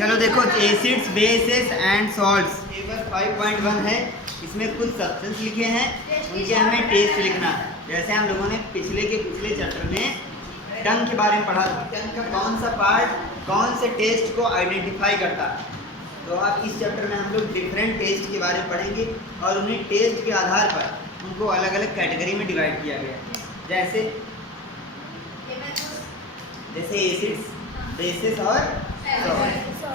चलो देखो, acids, bases and salts paper 5.1 है। इसमें कुछ सब्सटेंस लिखे हैं, उनके हमें टेस्ट लिखना। जैसे हम लोगों ने पिछले चैप्टर में टंग के बारे में पढ़ा था, टंग का कौन सा पार्ट कौन से टेस्ट को आइडेंटिफाई करता है। तो अब इस चैप्टर में हम लोग डिफरेंट टेस्ट के बारे में पढ़ेंगे और उन्हें टेस्ट के आधार पर उनको अलग अलग कैटेगरी में डिवाइड किया गया है। जैसे एसिड्स, बेसिस और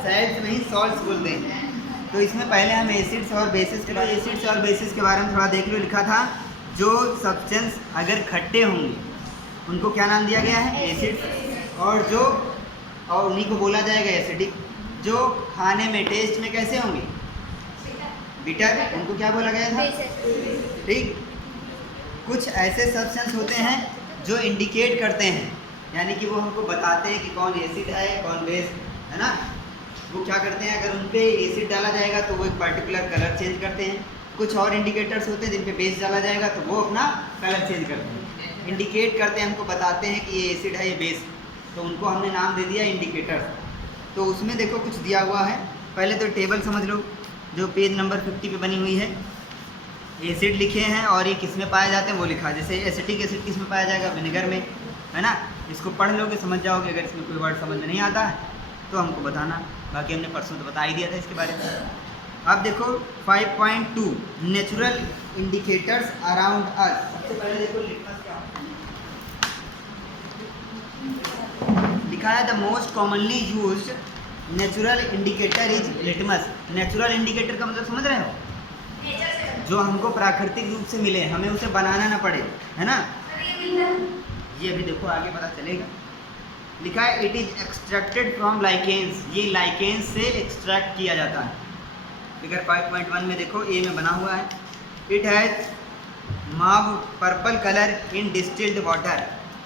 सैड्स नहीं, सॉल्ट्स बोलते हैं। तो इसमें पहले हम एसिड्स और बेसिस के एसिड्स और बेसिस के बारे में थोड़ा देख लो। लिखा था जो सब्सटेंस अगर खट्टे होंगे उनको क्या नाम दिया गया है, एसिड्स। और उन्हीं को बोला जाएगा एसिडिक। जो खाने में टेस्ट में कैसे होंगे, बिटर, उनको क्या बोला गया था, ठीक। कुछ ऐसे सब्सटेंस होते हैं जो इंडिकेट करते हैं, यानी कि वो हमको बताते हैं कि कौन एसिड है कौन बेस है ना। वो क्या करते हैं, अगर उन पे एसिड डाला जाएगा तो वो एक पर्टिकुलर कलर चेंज करते हैं। कुछ और इंडिकेटर्स होते हैं जिन पे बेस डाला जाएगा तो वो अपना कलर चेंज करते हैं। इंडिकेट करते हैं, हमको बताते हैं कि ये एसिड है ये बेस, तो उनको हमने नाम दे दिया इंडिकेटर्स। तो उसमें देखो कुछ दिया हुआ है। पहले तो टेबल समझ लो जो पेज नंबर 50 पे बनी हुई है। एसिड लिखे हैं और ये किस में पाए जाते हैं वो लिखा है। जैसे एसिटिक एसिड किस में पाया जाएगा, विनेगर में, है ना। इसको पढ़ लोगे समझ जाओगे। अगर इसमें कोई वर्ड समझ में नहीं आता है तो हमको बताना, बाकी हमने परसों तो बता ही दिया था इसके बारे में। अब देखो 5.2 नेचुरल इंडिकेटर्स अराउंड अस। सबसे पहले देखो लिटमस क्या लिखा है, the most commonly used natural indicator is litmus. Natural indicator का मतलब समझ रहे हो, जो हमको प्राकृतिक रूप से मिले, हमें उसे बनाना ना पड़े, है ना। ये अभी देखो आगे पता चलेगा। लिखा है it is extracted from lichens. ये लाइकेंस से एक्सट्रैक्ट किया जाता है। फिगर 5.1 में देखो ए में बना हुआ है, इट हैज माव पर्पल कलर इन डिस्टिल्ड वाटर।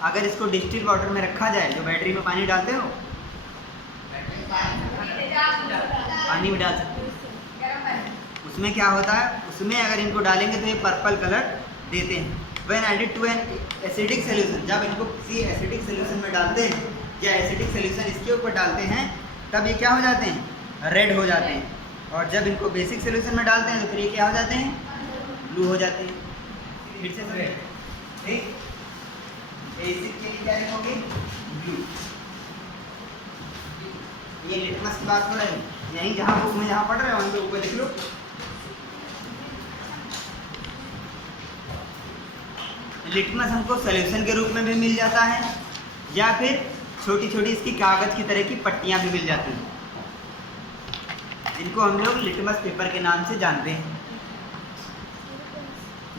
अगर इसको डिस्टिल्ड वाटर में रखा जाए, जो बैटरी में पानी डालते हो, पानी में डाल सकते हो, उसमें क्या होता है, उसमें अगर इनको डालेंगे तो ये पर्पल कलर देते हैं। When added to an acidic solution, जब इनको किसी एसिडिक सोल्यूशन में डालते हैं या एसिडिक सोल्यूशन इसके ऊपर डालते हैं तब ये क्या हो जाते हैं, रेड हो जाते हैं। और जब इनको बेसिक सोल्यूशन में डालते हैं तो फिर ये क्या हो जाते हैं, ब्लू हो जाते हैं, फिर से रेड, ठीक। बेसिक के लिए क्या लिखोगे, ब्लू। ये लिटमस की बात हो रही है, यहीं जहाँ बुक में जहाँ पढ़ रहे हो उनके ऊपर लिख लो। लिटमस हमको सॉल्यूशन के रूप में भी मिल जाता है या फिर छोटी छोटी इसकी कागज़ की तरह की पट्टियाँ भी मिल जाती हैं, जिनको हम लोग लिटमस पेपर के नाम से जानते हैं।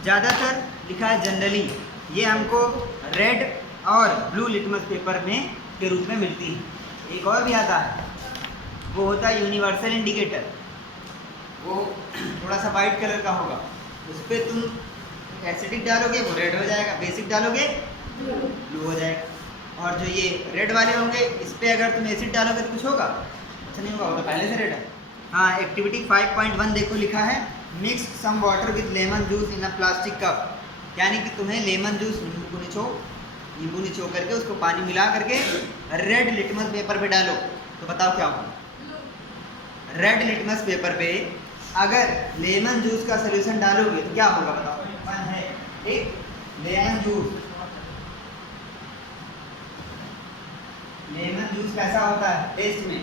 ज़्यादातर लिखा है जनरली ये हमको रेड और ब्लू लिटमस पेपर में के रूप में मिलती है। एक और भी आता है, वो होता है यूनिवर्सल इंडिकेटर। वो थोड़ा सा वाइट कलर का होगा, उस पर तुम एसिडिक डालोगे वो रेड हो जाएगा, बेसिक डालोगे ब्लू हो जाएगा। और जो ये रेड वाले होंगे इस पर अगर तुम एसिड डालोगे तो कुछ होगा, अच्छा नहीं होगा, वो तो पहले से रेड है। हाँ, एक्टिविटी 5.1 देखो लिखा है, mix some water with lemon juice in a plastic cup. यानी कि तुम्हें लेमन जूस, नींबू निचोड़ करके उसको पानी मिला करके रेड लिटमस पेपर पे डालो तो बताओ क्या होगा। रेड लिटमस पेपर पे अगर लेमन जूस का सोल्यूशन डालोगे तो क्या होगा बताओ, है ठीक, लेमन जूस। लेमन जूस कैसा होता है टेस्ट में,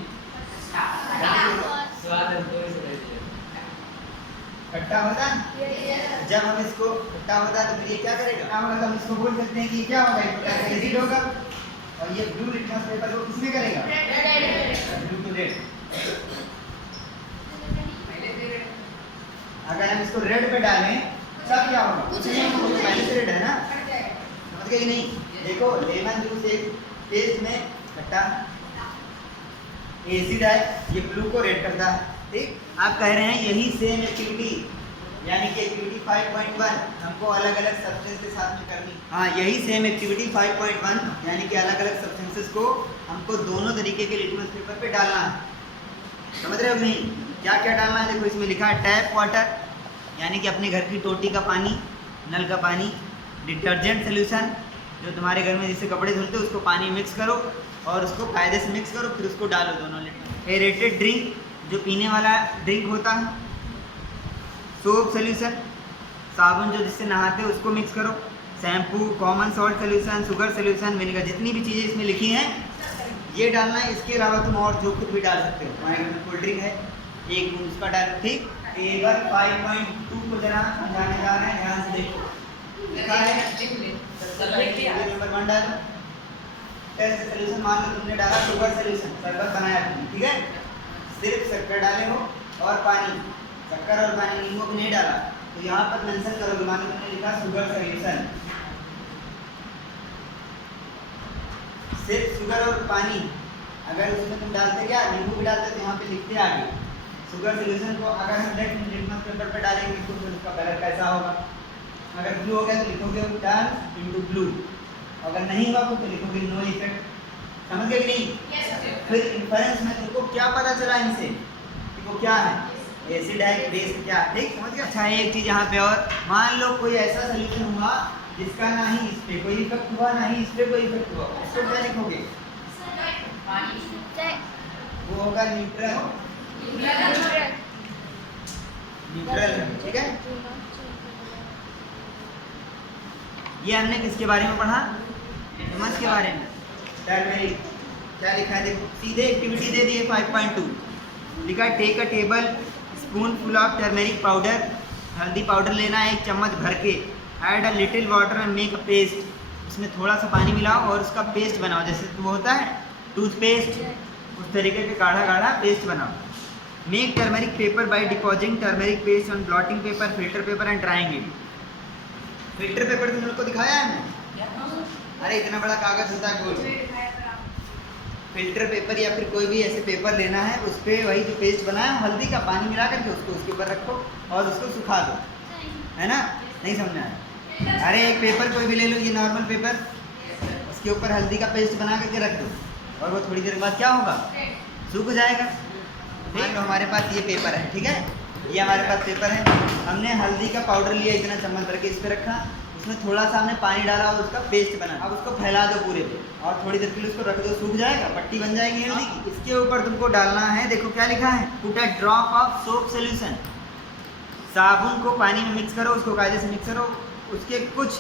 खट्टा होता है। जब हम इसको खट्टा होता है तो फिर ये क्या करेगा, क्या होगा, तो हम इसको बोल सकते हैं कि क्या होगा, एसिड होगा। और ये ब्लू लिटमस पेपर को किसमें करेगा, ब्लू टू रेड। अगर हम इसको रेड पे डालें तब क्या होगा, कुछ नहीं होगा, पहले से रेड है ना, समझ गए कि नहीं। देखो लेमन जूस एक टेस्ट में खट्टा, एसिड है, ये ब्लू को रेड करता है, ठीक। आप कह रहे हैं यही सेम एक्टिविटी, यानी कि एक्टिविटी 5.1 हमको अलग अलग सब्सटेंस के साथ में करनी। हाँ, यही सेम एक्टिविटी 5.1 यानी कि अलग अलग सब्सटेंसेस को हमको दोनों तरीके के लिटमस पेपर पे डालना है। समझ रहे हो नहीं, क्या क्या डालना है। देखो इसमें लिखा है टैप वाटर, यानी कि अपने घर की टोटी का पानी, नल का पानी। डिटर्जेंट सोल्यूशन, जो तुम्हारे घर में जिससे कपड़े धुलते हो उसको पानी मिक्स करो और उसको कायदे से मिक्स करो, फिर उसको डालो दोनों लिटमस। एरेटेड ड्रिंक, जो पीने वाला ड्रिंक होता है। सोप सोल्यूशन, साबुन जो जिससे नहाते हैं उसको मिक्स करो। Shampoo, common salt solution, sugar solution, vinegar, जितनी भी चीज़ें इसमें लिखी हैं ये डालना है। इसके अलावा तुम और जो कुछ भी डाल सकते हो। हमारे घर में कोल्ड ड्रिंक है, एक बूंद उसका डाल। ठीक, टेबल 5.2 को जरा समझाने जा रहे हैं, ध्यान से देखो। लिखा है नंबर 1 डालो। टेस्ट सोल्यूशन मान लो तुमने डाला शुगर सोल्यूशन, शरबत बनाया तुमने, ठीक है। सिर्फ शक्कर डाले हो और पानी, शक्कर और पानी, नींबू भी नहीं डाला। तो यहाँ पर मेंशन करोगे, मान लो तुमने लिखा शुगर सोल्यूशन, सिर्फ शुगर और पानी। अगर उसमें तुम डालते क्या, नींबू भी डालते तो यहाँ पे लिखते आगे शुगर सोल्यूशन को। अगर हम लिटमस पेपर पे डालेंगे तो उसका कलर कैसा होगा। अगर ब्लू हो गया तो लिखोगे टर्न इनटू ब्लू, अगर नहीं हुआ तो लिखोगे नो इफेक्ट। समझ गए कि नहीं? फिर इंफरेंस में तुमको क्या पता चला इनसे कि वो क्या है, एसिड है कि बेस क्या है। ठीक, समझ गए। अच्छा, एक चीज़ यहाँ पे और, मान लो कोई ऐसा सोल्यूशन हुआ जिसका ना ही इस पे कोई इफेक्ट हुआ ना ही इस पे कोई इफेक्ट हुआ, उसको क्या लिखोगे? वो होगा न्यूट्रल, न्यूट्रल है, ठीक है। ये हमने किसके बारे में पढ़ा? लिटमस के बारे में। टर्मेरिक क्या लिखा है देखो, सीधे एक्टिविटी दे दी है 5.2। लिखा है take a tablespoonful of turmeric powder, हल्दी पाउडर लेना है 1 चम्मच भर के। Add a little water and make a paste, उसमें थोड़ा सा पानी मिलाओ और उसका पेस्ट बनाओ, जैसे वो होता है टूथपेस्ट, उस तरीके के गाढ़ा गाढ़ा पेस्ट बनाओ। Make turmeric paper by depositing turmeric paste on blotting paper, filter paper and drawing it. Filter paper तुम लोग को दिखाया है हमने, अरे इतना बड़ा कागज होता है गोल, फिल्टर पेपर या फिर कोई भी ऐसे पेपर लेना है, उस पर वही जो पेस्ट बनाया हल्दी का पानी मिला करके उसको उसके ऊपर रखो और उसको सुखा दो, है ना। नहीं समझना है? अरे एक पेपर कोई भी ले लो, ये नॉर्मल पेपर, उसके ऊपर हल्दी का पेस्ट बना करके रख दो और वो थोड़ी देर बाद क्या होगा, सूख जाएगा। मान लो हमारे पास ये पेपर है, ठीक है, ये हमारे पास पेपर है, हमने हल्दी का पाउडर लिया इतना चम्मच भर के, इस पर रखा, उसमें थोड़ा सा हमने पानी डाला और उसका पेस्ट बना। अब उसको फैला दो पूरे पे और थोड़ी देर के लिए उसको रख दो, सूख जाएगा, पट्टी बन जाएगी हल्दी की। इसके ऊपर तुमको डालना है, देखो क्या लिखा है, put a drop of soap solution. साबुन को पानी में मिक्स करो, उसको कायदे से मिक्स करो, उसके कुछ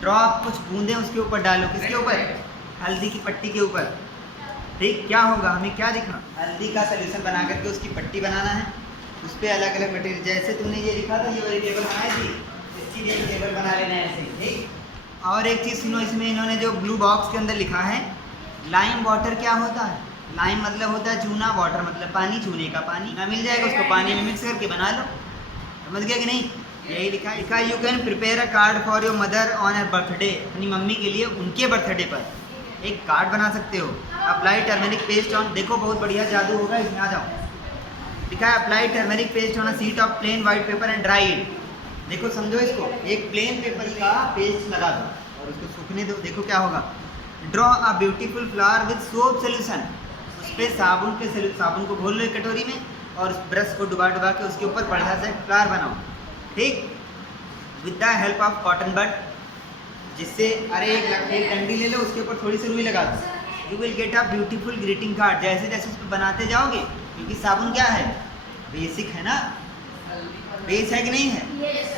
ड्रॉप, कुछ बूंदे उसके ऊपर डालो। किसके ऊपर? हल्दी की पट्टी के ऊपर। ठीक, क्या होगा, हमें क्या दिखा, हल्दी का सोल्यूशन बना करके उसकी पट्टी बनाना है, उस पर अलग अलग मटेरियल, जैसे तुमने ये लिखा था ये वाली टेबल बनाई थी, इसकी भी टेबल बना लेना है ऐसे। ठीक, और एक चीज़ सुनो, इसमें इन्होंने जो ब्लू बॉक्स के अंदर लिखा है, लाइम वाटर क्या होता है? लाइम मतलब होता है चूना, वाटर मतलब पानी, चूने का पानी ना मिल जाएगा, उसको पानी में मिक्स करके बना लो। समझ गया कि नहीं? यही लिखा है। लिखा you can prepare a card for your mother on a birthday, अपनी मम्मी के लिए उनके बर्थडे पर एक कार्ड बना सकते हो। अप्लाई टर्मेरिक पेस्ट ऑन, देखो बहुत बढ़िया जादू होगा इसमें, आ जाओ। लिखा है apply turmeric paste on a sheet of plain white paper and dry it. देखो समझो इसको, एक प्लेन पेपर का पेस्ट लगा दो और उसको सूखने दो, देखो क्या होगा। Draw a beautiful flower with soap solution, उस पर साबुन को घोल लो एक कटोरी में और उस ब्रश को डुबा डुबा के उसके ऊपर बढ़िया से फ्लावर बनाओ। ठीक, with the help of cotton bud, जिससे अरे एक डंडी ले लो, उसके ऊपर थोड़ी सी रुई लगा दो, you will get a beautiful greeting card. जैसे जैसे उसको बनाते जाओगे, क्योंकि साबुन क्या है, बेसिक है ना, बेस है कि नहीं है,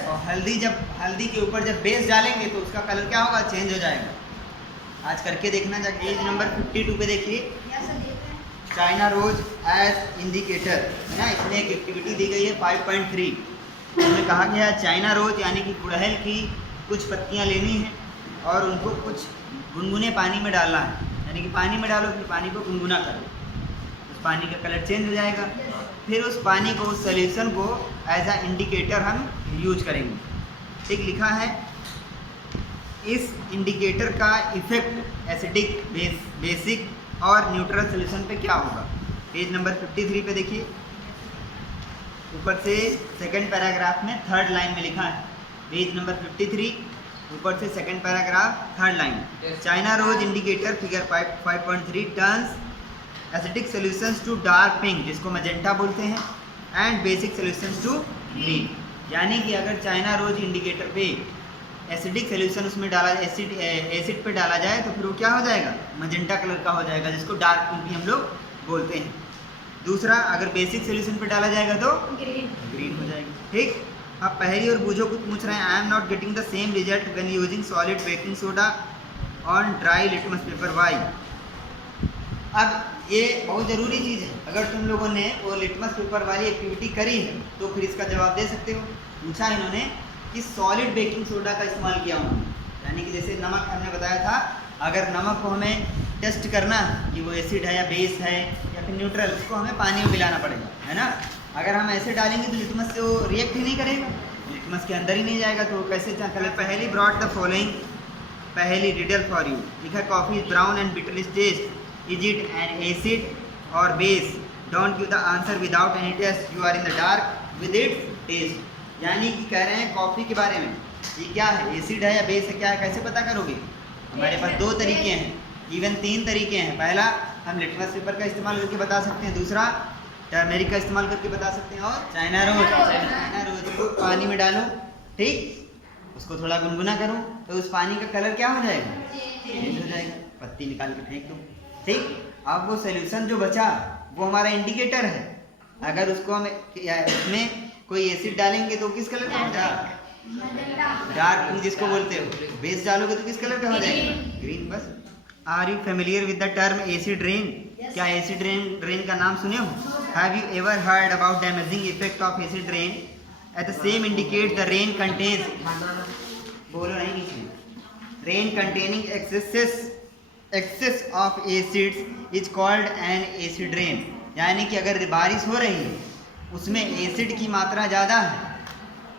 और हल्दी के ऊपर जब बेस डालेंगे तो उसका कलर क्या होगा, चेंज हो जाएगा। आज करके देखना। जा पेज नंबर 52 पे देखिए, चाइना रोज एज इंडिकेटर, है ना, इसमें एक एक्टिविटी दी गई है 5.3। उसमें कहा गया है चाइना रोज यानी कि गुड़हल की कुछ पत्तियां लेनी है और उनको कुछ गुनगुने पानी में डालना है, यानी कि पानी में डालो, फिर पानी को गुनगुना करो, उस पानी का कलर चेंज हो जाएगा। फिर उस पानी को, उस सोल्यूशन को एज अ इंडिकेटर हम यूज करेंगे। ठीक, लिखा है इस इंडिकेटर का इफेक्ट एसिडिक, बेसिक और न्यूट्रल सोल्यूशन पे क्या होगा। पेज नंबर 53 पे देखिए, ऊपर से सेकंड पैराग्राफ में थर्ड लाइन में लिखा है, पेज नंबर 53 ऊपर से second paragraph third line, China rose indicator figure 5.3 turns acidic solutions to dark pink, जिसको मजेंटा बोलते हैं, and basic solutions to green. यानी कि अगर चाइना रोज इंडिकेटर पे एसिडिक सॉल्यूशन उसमें डाला, एसिड पे डाला जाए तो फिर वो क्या हो जाएगा, मजेंटा कलर का हो जाएगा, जिसको डार्क पिंक भी हम लोग बोलते हैं। दूसरा अगर बेसिक सोल्यूशन पे डाला जाएगा तो ग्रीन हो जाएगी। ठीक, अब पहली और बूझो कुछ पूछ रहे हैं, I am not getting the same result when using solid baking soda on dry litmus paper, why. अब ये बहुत ज़रूरी चीज़ है, अगर तुम लोगों ने वो लिटमस पेपर वाली एक्टिविटी करी है तो फिर इसका जवाब दे सकते हो। पूछा इन्होंने कि सॉलिड बेकिंग सोडा का इस्तेमाल किया उन्होंने, यानी कि जैसे नमक हमने बताया था, अगर नमक को हमें टेस्ट करना कि वो एसिड है या बेस है या फिर न्यूट्रल, उसको हमें पानी में मिलाना पड़ेगा, है ना। अगर हम ऐसे डालेंगे तो लिटमस से वो रिएक्ट ही नहीं करेगा, लिटमस के अंदर ही नहीं जाएगा, तो कैसे चल। पहली ब्रॉट द फॉलोइंग, पहली रिडल फॉर यू, लिखा coffee is brown and bitterish taste, is it an acid और base, don't give the answer without any taste, you are in the dark with it taste. यानी कि कह रहे हैं coffee के बारे में, ये क्या है, एसिड है या बेस है, क्या है, कैसे पता करोगे। हमारे पास दो तरीके हैं, इवन 3 तरीके हैं। पहला हम लिटमस पेपर का इस्तेमाल करके बता सकते हैं, दूसरा टर्मेरिक का इस्तेमाल करके बता सकते हैं, और चाइना रोज को पानी में डालो, ठीक, उसको थोड़ा गुनगुना करो तो उस पानी का कलर क्या हो जाएगा, चेंज हो जाएगा, पत्ती निकाल के फेंक दो, ठीक। अब वो सोल्यूशन जो बचा वो हमारा इंडिकेटर है, अगर उसको हम उसमें कोई एसिड डालेंगे तो किस कलर का हो जाएगा, डार्क पिंक जिसको बोलते हो, बेस डालोगे तो किस कलर का हो जाएगा, ग्रीन। बस। Are you familiar with the term acid rain, क्या एसिड रेन का नाम सुने हो। Have you ever heard about damaging effect of acid rain, at the same indicate the rain contains, बोलो नहीं नीचे, rain containing excess of acids is called an acid rain. यानी कि अगर बारिश हो रही है उसमें एसिड की मात्रा ज़्यादा है,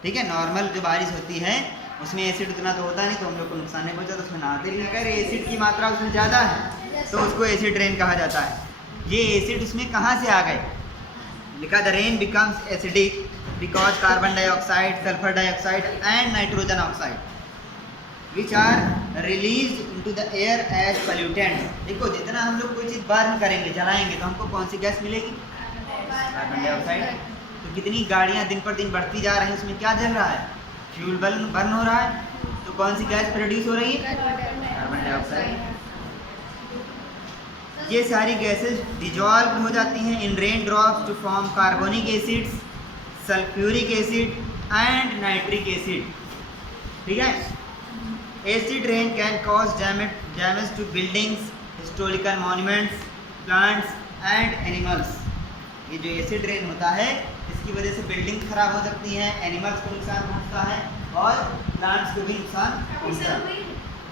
ठीक है, नॉर्मल जो बारिश होती है उसमें एसिड उतना तो होता नहीं, तो हम लोग को नुकसान नहीं पहुंचा, तो उसमें नहाते नहीं। अगर एसिड की मात्रा उसमें ज़्यादा है तो उसको एसिड रेन कहा जाता है। ये एसिड उसमें कहाँ से आ गए, लिखा the rain becomes acidic because carbon dioxide, sulphur dioxide and nitrogen oxide which are release into the air as pollutants. देखो जितना हम लोग कोई चीज़ बर्न करेंगे, जलाएंगे, तो हमको कौन सी गैस मिलेगी, कार्बन डाइऑक्साइड। तो कितनी गाड़ियाँ दिन पर दिन बढ़ती जा रही हैं, उसमें क्या जल रहा है, फ्यूल बर्न हो रहा है, तो कौन सी गैस प्रोड्यूस हो रही है, कार्बन डाइऑक्साइड। ये सारी गैसेस डिजॉल्व हो जाती हैं in rain drops to form carbonic acids, sulphuric acid and nitric acid, ठीक है। Acid rain can cause damage to buildings, historical monuments, plants and animals. ये जो एसिड रेन होता है इसकी वजह से बिल्डिंग खराब हो सकती हैं, एनिमल्स को नुकसान पहुंचता है और प्लांट्स को भी नुकसान पहुंचता है।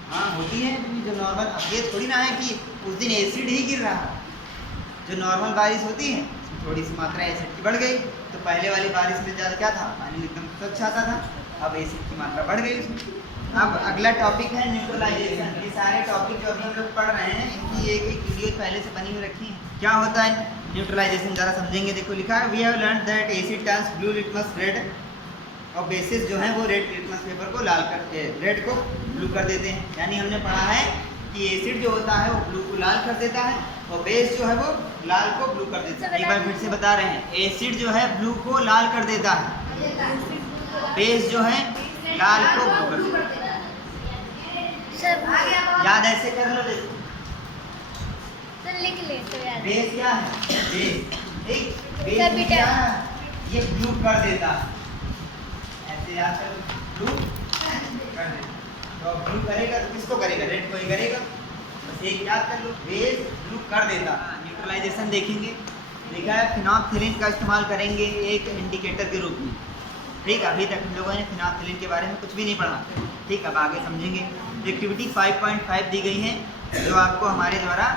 हाँ होती है, जो नॉर्मल, अब ये थोड़ी ना है कि उस दिन एसिड ही गिर रहा, जो नॉर्मल बारिश होती है उसमें थोड़ी सी मात्रा एसिड की बढ़ गई, तो पहले वाली बारिश में ज़्यादा क्या था, पानी एकदम स्वच्छ आता था, अब एसिड की मात्रा बढ़ गई उसमें। अब अगला टॉपिक है न्यूट्रलाइजेशन। ये सारे टॉपिक जो अभी हम लोग पढ़ रहे हैं इनकी एक वीडियो पहले से बनी हुई रखी है। क्या होता है न्यूट्रलाइजेशन, ज़रा समझेंगे। देखो लिखा है, we have learn that acid turns blue litmus red, और बेसिस जो है वो रेड लिटमस पेपर को लाल कर, रेड को ब्लू कर देते हैं। यानी हमने पढ़ा है कि एसिड जो होता है वो ब्लू को लाल कर देता है और बेस जो है वो लाल को ब्लू कर देता है। एक बार फिर से बता रहे हैं, एसिड जो है ब्लू को लाल कर देता है, बेस जो है लाल को ब्लू कर देता है। याद ऐसे कर लो, देखो लिख ले तो याद। बेस क्या है, बेस, ठीक, बेस क्या है, ये ब्लू कर देता है, ऐसे याद कर लो, ब्लू कर देता। तो ब्लू करेगा तो किसको करेगा, रेड को ही करेगा, बस एक याद कर लो, बेस ब्लू कर देता। न्यूट्रलाइजेशन देखेंगे, लिखा है फिनोल्फथलीन का इस्तेमाल करेंगे एक इंडिकेटर के रूप में, ठीक। अभी तक हम लोगों ने फिनोल्फथलीन के बारे में कुछ भी नहीं पढ़ा, ठीक, अब आगे समझेंगे। एक्टिविटी 5.5 दी गई है जो आपको हमारे द्वारा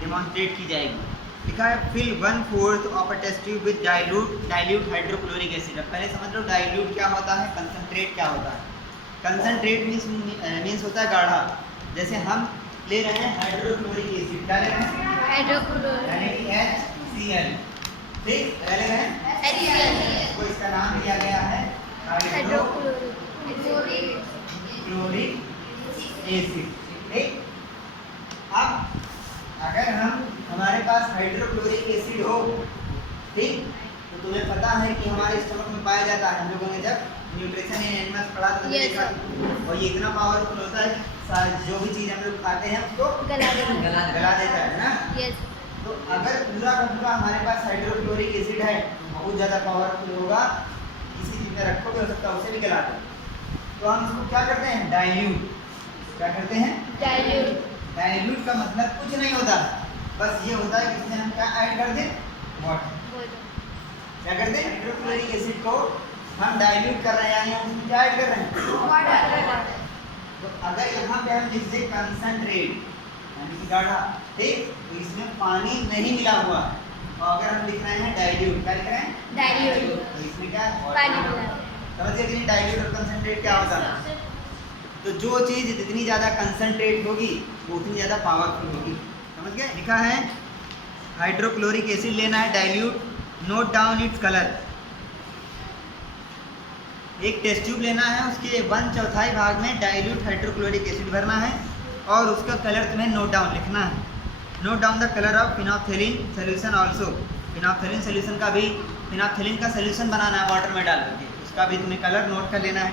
डेमोन्स्ट्रेट की जाएगी। लिखा है fill 1/4 of a test tube with dilute hydrochloric acid. अब पहले समझ लो डाइल्यूट क्या होता है, कंसनट्रेट क्या होता है। कंसनट्रेट मीन्स होता है गाढ़ा, जैसे हम ले रहे हैं हाइड्रोक्लोरिक एसिड, क्या ले रहे हैं, हाइड्रोक्लोरिक HCl, ठीक, ले रहे हैं HCl, तो इसका नाम दिया गया है हाइड्रोक्लोरिक एसिड, ठीक। अब अगर हमारे पास हाइड्रोक्लोरिक एसिड हो, ठीक, तो तुम्हें पता है कि हमारे स्टमक में पाया जाता है, हम लोगों ने जब न्यूट्रिशन इन एनिमल्स पढ़ा था देखा, और ये इतना पावरफुल होता है जो भी चीज़ हम लोग खाते हैं उसको गला देता है ना। तो अगर पूरा का पूरा हमारे पास हाइड्रोक्लोरिक एसिड है बहुत ज़्यादा पावरफुल होगा, किसी चीज़ में रखोगे हो सकता है उसे भी गला दे। तो हम इसको क्या करते हैं, डाइल्यूट। क्या करते हैं, डाइल्यूट। डाइल्यूट का मतलब कुछ नहीं होता, बस ये होता है कि इसमें हम क्या ऐड कर दें, वाटर। क्या करते हैं, हाइड्रोक्लोरिक एसिड को हम डाइल्यूट कर रहे हैं, यानी हम उसमें क्या ऐड कर रहे हैं, वाटर। तो अगर यहाँ पे हम लिख दें कंसंट्रेट यानी कि गाढ़ा, ठीक, तो इसमें पानी नहीं मिला हुआ है, और अगर हम लिख रहे हैं डाइल्यूट, क्या लिख रहे हैं, डाइल्यूट, तो इसमें क्या है, पानी मिला। समझिए कि नहीं, डाइल्यूट और कंसंट्रेट क्या होता है। तो जो चीज़ जितनी ज़्यादा कंसंट्रेट होगी वो उतनी ज़्यादा पावरफुल होगी, समझ गए। लिखा है हाइड्रोक्लोरिक एसिड लेना है dilute, note down its colour. एक टेस्ट ट्यूब लेना है, उसके 1/4 भाग में डाइल्यूट हाइड्रोक्लोरिक एसिड भरना है और उसका कलर तुम्हें नोट डाउन लिखना है। Note down the colour of phenolphthalein solution also. Phenolphthalein solution का भी, फिनोप्थेलिन का सोल्यूशन बनाना है वाटर में डाल करके, उसका भी तुम्हें कलर नोट कर लेना है।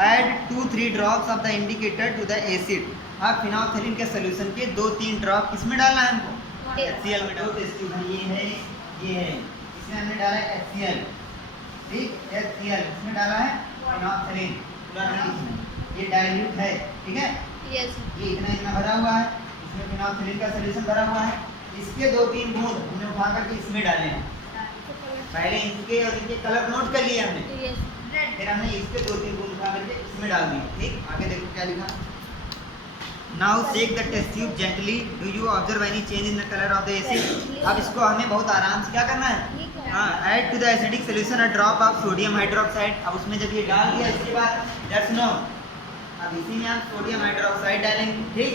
Add 2-3 drops of the indicator to the acid. अब फिनोप्थेलिन के सोल्यूशन के 2-3 ड्रॉप किसमें डालना है हमको, HCl में। दो टेस्ट ट्यूब है, ये है, ये है, इसमें हमने डाला है HCl, ठीक, HCl इसमें डाला है फिनोप्थेलिन, पूरा नहीं लिखना, ये डाइल्यूट है, ठीक है, यस। ये इतना इतना भरा हुआ है, इसमें फिनोप्थेलिन का सोल्यूशन भरा हुआ है। इसके 2-3 बूंद हमने उठा करके इसमें डाले हैं। पहले इनके और इनके कलर नोट कर लिए हमने, यस। फिर हमने इसके 2-3 बूंद उठा करके इसमें डाल दिए, ठीक। आगे देखो क्या लिखा, now shake the test tube gently, do you observe any change in the colour of the acid. अब इसको हमें बहुत आराम से क्या करना है, हाँ, add to the acidic solution a drop of sodium hydroxide. अब उसमें जब ये डाल दिया इसके बाद लेट्स नो, अब इसी में हम सोडियम हाइड्रोक्साइड डालेंगे, ठीक,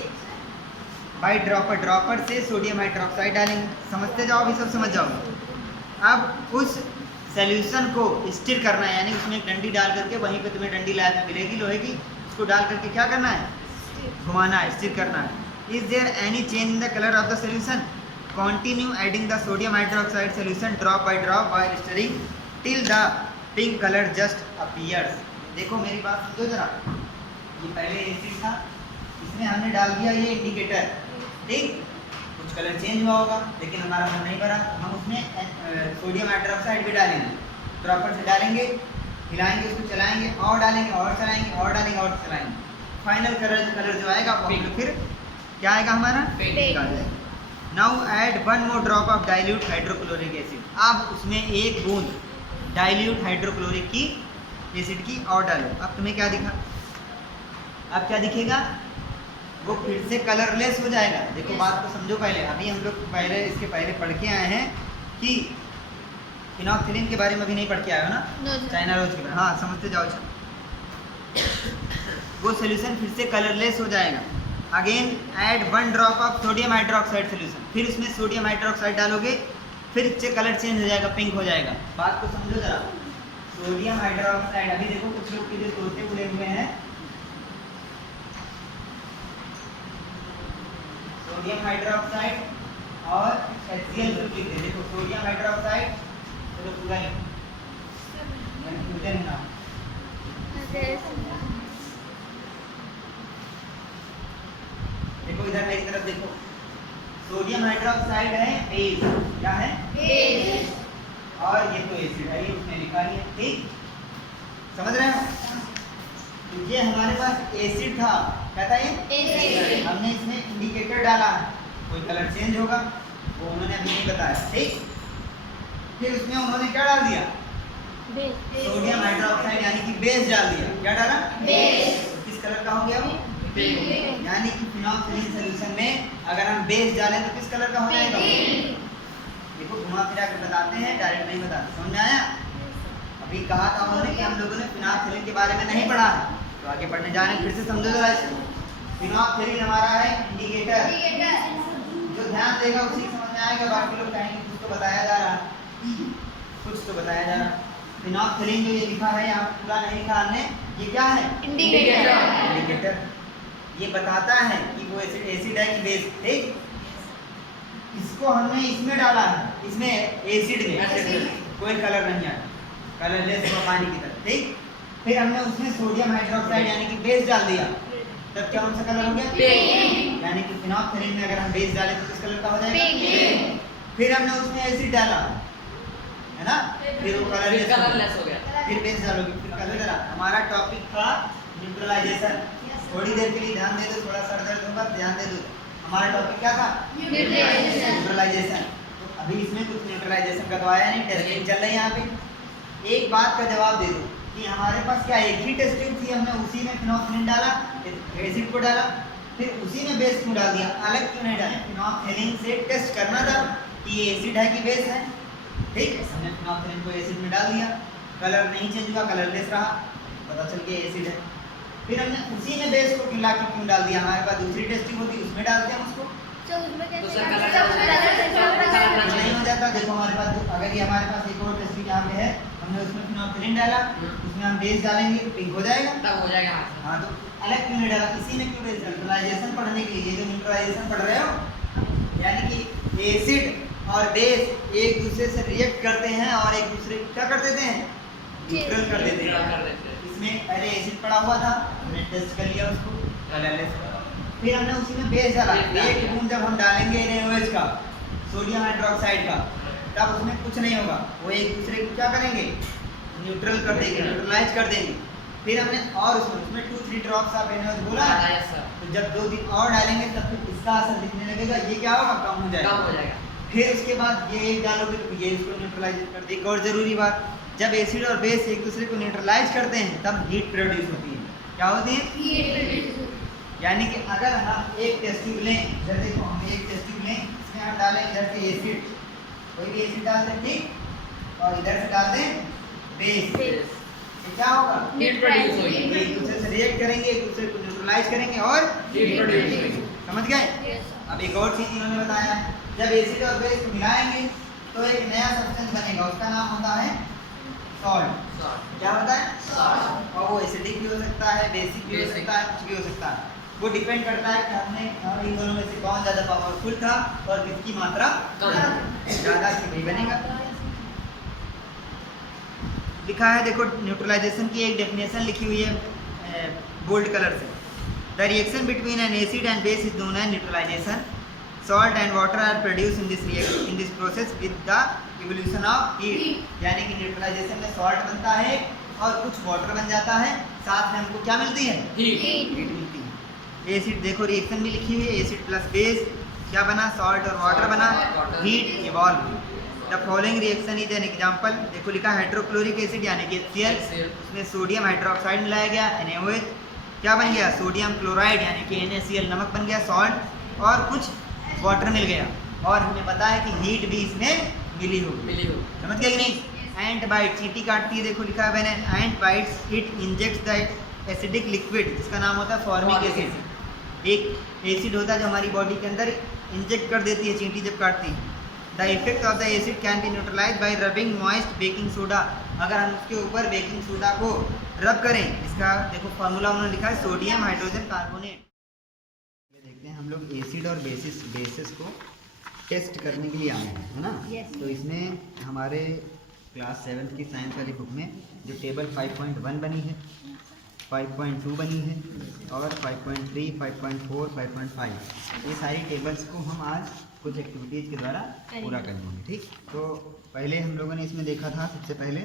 बाई ड्रॉपर, ड्रॉपर से सोडियम हाइड्रोक्साइड डालेंगे। समझते जाओ, भी सब समझ जाओ। अब उस सोल्यूशन को स्टिर करना है, यानी उसमें एक डंडी डाल करके, वहीं पे तुम्हें डंडी लैब में मिलेगी लोहे की, उसको डाल करके क्या करना है, घुमाना है, स्टिर करना है। Is there any change in the colour of the solution, continue adding the sodium hydroxide solution drop by drop while stirring till the pink colour just appears. देखो मेरी बात समझो जरा, ये पहले एसिड था, इसमें हमने डाल दिया ये इंडिकेटर, ठीक, कुछ कलर चेंज हुआ होगा, लेकिन हमारा मन नहीं भरा, हम उसमें सोडियम हाइड्रोक्साइड भी डालेंगे, ड्रॉपर से डालेंगे, हिलाएंगे, उसको चलाएंगे, और डालेंगे, और चलाएंगे, और डालेंगे, और चलाएंगे, फाइनल कलर जो आएगा वो फिर क्या आएगा हमारा, पिंक आ जाएगा। Now add 1 more drop of dilute hydrochloric acid. अब उसमें 1 बूंद डाइल्यूट हाइड्रोक्लोरिक की एसिड की और डालो। अब तुम्हें क्या दिखा, अब क्या दिखेगा, वो फिर से कलरलेस हो जाएगा। देखो बात को समझो पहले, अभी हम लोग पहले इसके पहले पढ़ के आए हैं कि फिनोप्थेलिन के बारे में अभी नहीं पढ़ के आए हो ना, चाइना रोज के बारे में, हाँ समझते जाओ। वो सोल्यूशन फिर से कलरलेस हो जाएगा। Again add 1 drop of sodium hydroxide solution, फिर उसमें सोडियम हाइड्रोक्साइड डालोगे, फिर इससे कलर चेंज हो जाएगा, पिंक हो जाएगा। बात को समझो जरा, सोडियम हाइड्रोक्साइड, अभी देखो कुछ लोग के जो तोते उड़े हुए हैं, सोडियम हाइड्रोक्साइड और HCl ग्रुप लिख दे। देखो सोडियम हाइड्रोक्साइड, चलो पूरा कंफ्यूजन ना, देखो इधर मेरी तरफ देखो, सोडियम हाइड्रोक्साइड है बेस, क्या है बेस, और ये तो एसिड है, ये उसने लिखा ही है, ठीक, समझ रहे हो। तो ये हमारे पास एसिड था, क्या था ये एसिड, हमने इसमें इंडिकेटर डाला, कोई कलर चेंज होगा वो उन्होंने अभी नहीं बताया, ठीक। फिर उसमें उन्होंने क्या डाल दिया, सोडियम हाइड्रोक्साइड यानी कि बेस डाल दिया। क्या डाला, बेस। तो किस कलर का हो गया वो, पिंक। यानी कि फिनोप्थेलिन सॉल्यूशन में अगर हम बेस डालें तो किस कलर का हो जाएगा, देखो घुमा फिरा कर बताते हैं, डायरेक्ट नहीं बताते, समझ में आया। अभी कहा था उन्होंने कि हम लोगों ने फिनोप्थेलिन के बारे में नहीं पढ़ा है, तो आगे पढ़ने जा रहे हैं, फिर से समझो जरा इसको। फिनोप्थेलिन हमारा है इंडिकेटर, जो ध्यान देगा उसी समझ में आएगा, बाकी लोग कहेंगे कुछ तो बताया जा रहा, कुछ तो बताया जा रहा। फिनोप्थेलिन जो ये लिखा है यहाँ पूरा नहीं लिखा हमने, ये क्या है इंडिकेटर, इंडिकेटर ये बताता है कि वो एसिड है कि बेस, ठीक। इसको हमने इसमें डाला है, इसमें एसिड में कोई कलर नहीं आया, कलरलेस पानी की तरह, ठीक। फिर हमने उसमें सोडियम हाइड्रोक्साइड यानी कि बेस डाल दिया, तब क्या कौन सा कलर हो गया? पिंक। यानी कि फिनोल्फथालीन में अगर हम बेस डालें तो किस कलर का हो जाएगा? पिंक। फिर हमने उसमें एसिड डाला है ना, फिर वो कलरलेस हो गया। फिर बेस डालोगे, फिर कलर डाला। हमारा टॉपिक था न्यूट्रलाइजेशन। थोड़ी देर के लिए ध्यान दे दो, थोड़ा सर दर्द होगा, ध्यान दे दो। हमारा टॉपिक क्या था? न्यूट्रलाइजेशन। तो अभी इसमें कुछ न्यूट्रलाइजेशन का तो आया नहीं, टेस्टिंग चल रही है यहाँ पे। एक बात का जवाब दे दो कि हमारे पास क्या एक ही टेस्ट ट्यूब थी, हमने उसी में फिनोल्फथालीन डाला, एसिड को डाला, फिर उसी में बेस क्यों डाल दिया? अलग क्यों नहीं डाले? फिनोल्फथालीन से टेस्ट करना था कि ये एसिड है कि बेस है। ठीक, हमने फिनोल्फथालीन को एसिड में डाल दिया, कलर नहीं चेंज हुआ, कलरलेस रहा, पता चल गया एसिड है। फिर हमने उसी में बेस को मिला के क्यों डाल दिया? हमारे पास दूसरी टेस्टिंग होती, उसमें डालते हैं उसको, नहीं हो जाता। देखो हमारे पास अगर ये हमारे पास एक और टेस्टिंग यहाँ पे है, हमने उसमें फिनोल्फथालीन डाला, उसमें हम बेस डालेंगे तो पिंक हो जाएगा, तब हो जाएगा। हाँ, तो अलग क्यों नहीं डाला? इसी में क्यों बेस? न्यूट्रलाइजेशन पढ़ने के लिए। जो न्यूट्रलाइजेशन पढ़ रहे हो, यानी कि एसिड और बेस एक दूसरे से रिएक्ट करते हैं और एक दूसरे को क्या कर देते हैं? न्यूट्रल कर देते हैं। इसमें पहले एसिड पड़ा हुआ था, हमने टेस्ट कर लिया उसको, कलरलेस। फिर हमने उसी में बेस डाला। एक बूंद जब हम डालेंगे NaOH का, सोडियम हाइड्रोक्साइड का, तब उसमें कुछ नहीं होगा, वो एक दूसरे को क्या करेंगे? न्यूट्रल कर देंगे, न्यूट्रलाइज कर देंगे। फिर हमने और उसमें 2-3 ड्रॉप्स ऑफ NaOH बोला, तो जब 2-3 और डालेंगे तब फिर इसका असर दिखने लगेगा, ये क्या होगा? कम हो जाएगा। फिर उसके बाद ये एक डालोगे तो ये इसको न्यूट्रलाइज कर देगा। एक और ज़रूरी बात, जब एसिड और बेस एक दूसरे को न्यूट्रलाइज करते हैं तब हीट प्रोड्यूस होती है। क्या होती है? यानी कि अगर हम एक टेस्ट ट्यूब लें, इधर देखो, हम एक टेस्ट ट्यूब लें, इसमें हम डालें इधर से एसिड, कोई भी एसिड डाल दें, ठीक, और इधर से डाल दें बेस, तो क्या होगा? हीट प्रोड्यूस होगी। एक दूसरे से रिएक्ट करेंगे, एक दूसरे को न्यूट्रलाइज करेंगे और हीट प्रोड्यूस होगी। समझ गए? अब एक और चीज़ इन्होंने बताया, जब एसिड और बेस को मिलाएंगे तो एक नया सब्सटेंस बनेगा, उसका नाम होता है सॉल्ट। क्या होता है? सॉल्ट। और वो एसिडिक भी हो सकता है, बेसिक भी हो सकता है, कुछ भी हो सकता है। वो डिपेंड करता है कि हमने इन दोनों में से कौन ज़्यादा पावरफुल था और किसकी मात्रा ज़्यादा थी, बनेगा। लिखा है, देखो न्यूट्रलाइजेशन की एक डेफिनेशन लिखी हुई है बोल्ड कलर से। The reaction between an acid and base is known as neutralisation. Salt and water are produce in this process with the evolution of heat. यानी कि न्यूट्रलाइजेशन में सॉल्ट बनता है और कुछ वाटर बन जाता है, साथ में हमको क्या मिलती है? हीट मिलती है। एसिड देखो रिएक्शन भी लिखी हुई है, एसिड प्लस बेस क्या बना? सॉल्ट और वाटर बना, heat evolve. The following reaction is an example. देखो लिखा हाइड्रोक्लोरिक एसिड यानी कि HCl, उसमें सोडियम हाइड्रोक्साइड मिलाया गया, NaOH क्या बन गया? सोडियम क्लोराइड यानी कि NaCl, नमक बन गया, सॉल्ट, और कुछ वाटर मिल गया। और हमें पता है कि हीट भी इसमें मिली होगी। समझ गए कि नहीं? एंट बाइट, चींटी काटती है, देखो लिखा है मैंने, ant bites it injects the acidic liquid, जिसका नाम होता है फॉर्मिक एसिड। एक एसिड होता है जो हमारी बॉडी के अंदर इंजेक्ट कर देती है चींटी जब काटती है। The effect of the acid can be neutralise by rubbing moist baking soda. अगर हम उसके ऊपर बेकिंग सोडा को रब करें, इसका देखो फार्मूला उन्होंने लिखा है सोडियम हाइड्रोजन कार्बोनेट। ये देखते हैं हम लोग एसिड और बेसिस को टेस्ट करने के लिए आए हैं, है ना? तो इसमें हमारे क्लास 7 की साइंस वाली बुक में जो टेबल 5.1 बनी है, 5.2 बनी है और 5.3, 5.4, 5.5, ये सारी टेबल्स को हम आज कुछ एक्टिविटीज़ के द्वारा पूरा कर लेंगे। ठीक, तो पहले हम लोगों ने इसमें देखा था सबसे पहले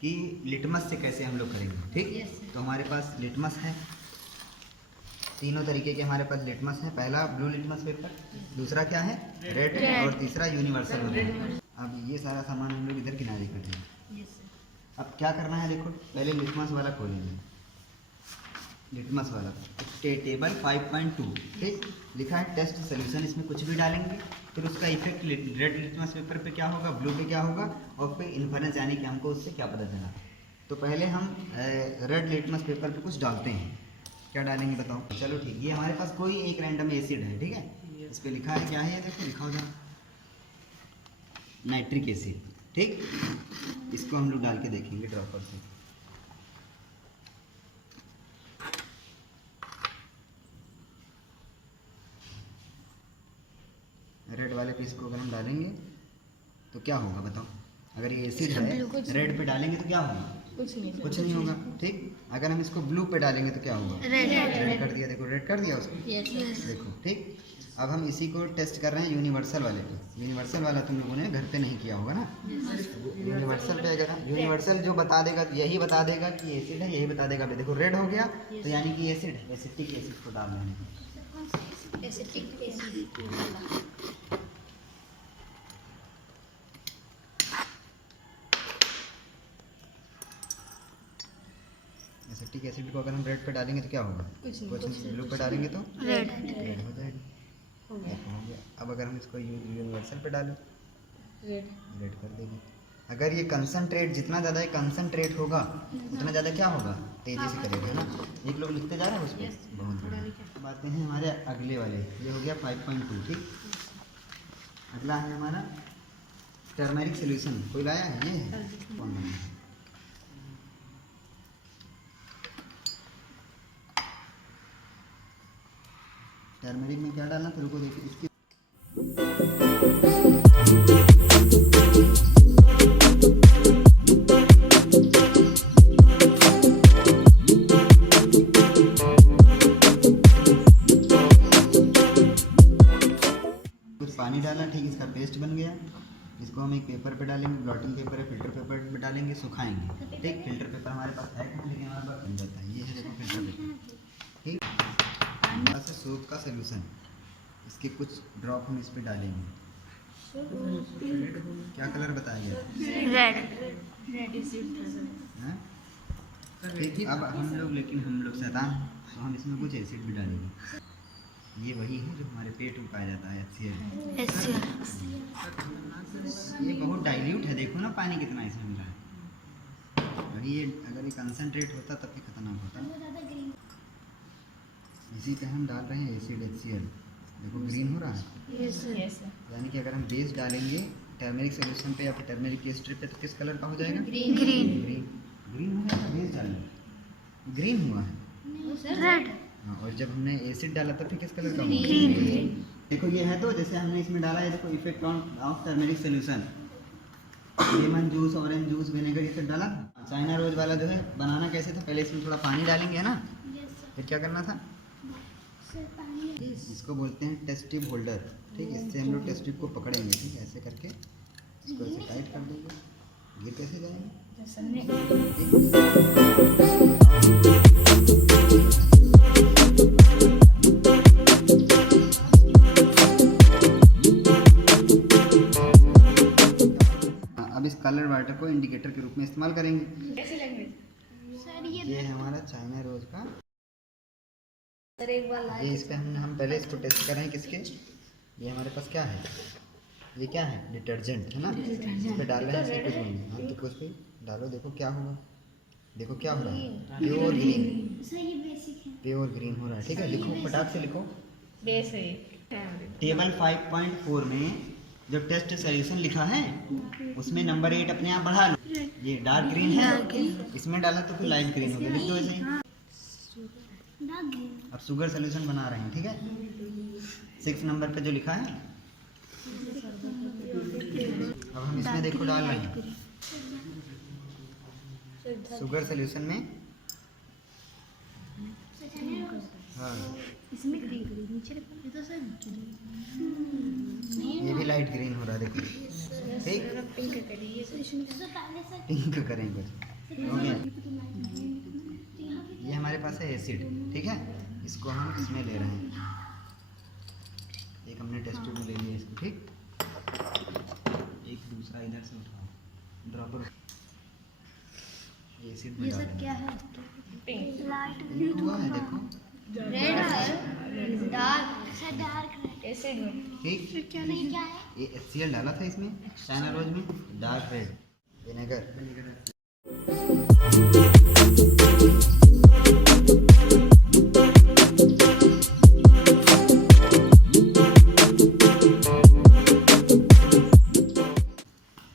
कि लिटमस से कैसे हम लोग करेंगे। ठीक, तो हमारे पास लिटमस है, तीनों तरीके के हमारे पास लिटमस है। पहला ब्लू लिटमस पेपर, दूसरा क्या है? रेड, और तीसरा यूनिवर्सल होता। अब ये सारा सामान हम लोग इधर किनारे कर देंगे। अब क्या करना है, देखो पहले लिटमस वाला खोलेंगे, लिटमस वाला टेबल 5.2, ठीक, लिखा है टेस्ट सोल्यूशन। इसमें कुछ भी डालेंगे, फिर उसका इफेक्ट रेड लिटमस पेपर पे क्या होगा, ब्लू पे क्या होगा, और फिर इन्फरेंस यानी कि हमको उससे क्या पता चला। तो पहले हम रेड लिटमस पेपर पे कुछ डालते हैं। क्या डालेंगे बताओ? चलो ठीक, ये हमारे पास कोई एक रैंडम एसिड है, ठीक है, इस पे लिखा है क्या है, ये देखो लिखा होगा नाइट्रिक एसिड। ठीक, इसको हम लोग डाल के देखेंगे ड्रॉपर से। रेड वाले पीस को अगर हम डालेंगे तो क्या होगा बताओ? अगर ये एसिड है, रेड पे डालेंगे तो क्या होगा? कुछ नहीं होगा। ठीक, अगर हम इसको ब्लू पे डालेंगे तो क्या होगा? रेड कर दिया, देखो रेड कर दिया उसको। देखो ठीक, अब हम इसी को टेस्ट कर रहे हैं यूनिवर्सल वाले पे। यूनिवर्सल वाला तुम लोगों ने घर पे नहीं किया होगा ना। यूनिवर्सल पे अगर यूनिवर्सल जो बता देगा यही बता देगा कि एसिड है, यही बता देगा। देखो रेड हो गया तो यानी कि एसिड है। एसिटिक एसिड को डाल देंगे। एसिटिक एसिड को अगर हम रेड पे डालेंगे तो क्या होगा? कुछ नहीं। ब्लू पे डालेंगे तो रेड हो जाएगा। हो गया। अब अगर हम इसको यूनिवर्सल पे डालें रेड कर देंगे। अगर ये कंसंट्रेट जितना ज़्यादा कंसंट्रेट होगा उतना ज़्यादा क्या होगा? तेज़ी से करेगा, है ना। एक लोग लिखते जा रहे हैं उस पर। बहुत बढ़िया। बातें हैं हमारे अगले वाले, ये हो गया 5.2। ठीक, अगला है हमारा टर्मरिक सोल्यूशन। कोई लाया है? ये है कौन लाया है? टर्मरिक में क्या डालना था? रुको देखिए इसकी कुछ पानी डाला। ठीक, इसका पेस्ट बन गया। इसको हम एक पेपर पे डालेंगे, ब्लॉटिंग पेपर है, फिल्टर पेपर पे डालेंगे, सुखाएंगे। ठीक, फिल्टर पेपर हमारे पास है लेकिन हमारे पास बन जाता है। ये है देखो फिल्टर पेपर। ठीक, से सोप का सोल्यूशन, इसके कुछ ड्रॉप हम इस पे डालेंगे। क्या कलर बताया गया? रेड। ठीक, अब हम लोग शैतान, तो हम इसमें कुछ एसिड भी डालेंगे। ये वही है जो हमारे पेट में पाया जाता है, HCl। ये बहुत डाइल्यूट है, देखो ना पानी कितना इसमें मिला है। वही ये अगर ये कंसंट्रेट होता तब भी खतरनाक होता। इसी पे हम डाल रहे हैं एसिड HCl। देखो ग्रीन हो रहा है। यानी कि अगर हम बेस डालेंगे टर्मरिक सोल्यूशन पे या फिर टर्मरिक के स्ट्रिप पे तो किस कलर का हो जाएगा? ग्रीन हो जाएगा। बेस डालेंगे ग्रीन हुआ है, रेड। हाँ, और जब हमने एसिड डाला तो फिर किस कलर का हुआ? ग्रीन। देखो ये है, तो जैसे हमने इसमें डाला है, देखो effect of turmeric solution, lemon juice, orange juice, vinegar, ये सब डाला था। चाइना रोज वाला जो है बनाना कैसे था? पहले इसमें थोड़ा पानी डालेंगे, है ना। फिर क्या करना था? इसको बोलते हैं टेस्ट ट्यूब होल्डर। ठीक, इससे हम लोग टेस्ट ट्यूब को पकड़ेंगे। ठीक, ऐसे करके इसको ऐसे टाइट कर देंगे। गिर कैसे जाएंगे? अब इस कलर वाटर को इंडिकेटर के रूप में इस्तेमाल करेंगे। ये है हमारा चाइना रोज का। ये इस पे हम पहले इसको टेस्ट कर रहे हैं। किसके? ये हमारे पास क्या है? ये क्या है? डिटर्जेंट, है ना। इस पे डाल रहे हैं, इसमें कुछ नहीं। हम तो कुछ भी डालो, देखो क्या होगा। देखो क्या हो रहा है? प्योर ग्रीन हो रहा है। ठीक है, लिखो फटाक से लिखो। बेस है। टेबल 5.4 में जो टेस्ट सोल्यूशन लिखा है उसमें नंबर 8 अपने आप बढ़ा लो। ये डार्क ग्रीन है, इसमें डाला तो फिर लाइट ग्रीन हो गया। लिख दो ऐसे ही। अब शुगर सोल्यूशन बना रहे हैं। ठीक है, 6 नंबर पे जो लिखा है, अब हम इसमें देखो डाल रहे हैं शुगर सोल्यूशन में। हाँ, ये भी लाइट ग्रीन हो रहा है, देखो। ठीक, पिंक करें कुछ। हो गया। ये हमारे पास है एसिड। ठीक है, इसको हम इसमें ले रहे हैं। एक हमने टेस्ट ट्यूब में ले लिया इसको। ठीक, एक दूसरा इधर से उठाओ, ड्रॉपर। ये एसिड में डाल देना। क्या है? पिंक हुआ है, देखो। रेड है, डार्क एसिड में। ठीक, ये HCl डाला था इसमें चाइना रोज में। Dark red vinegar.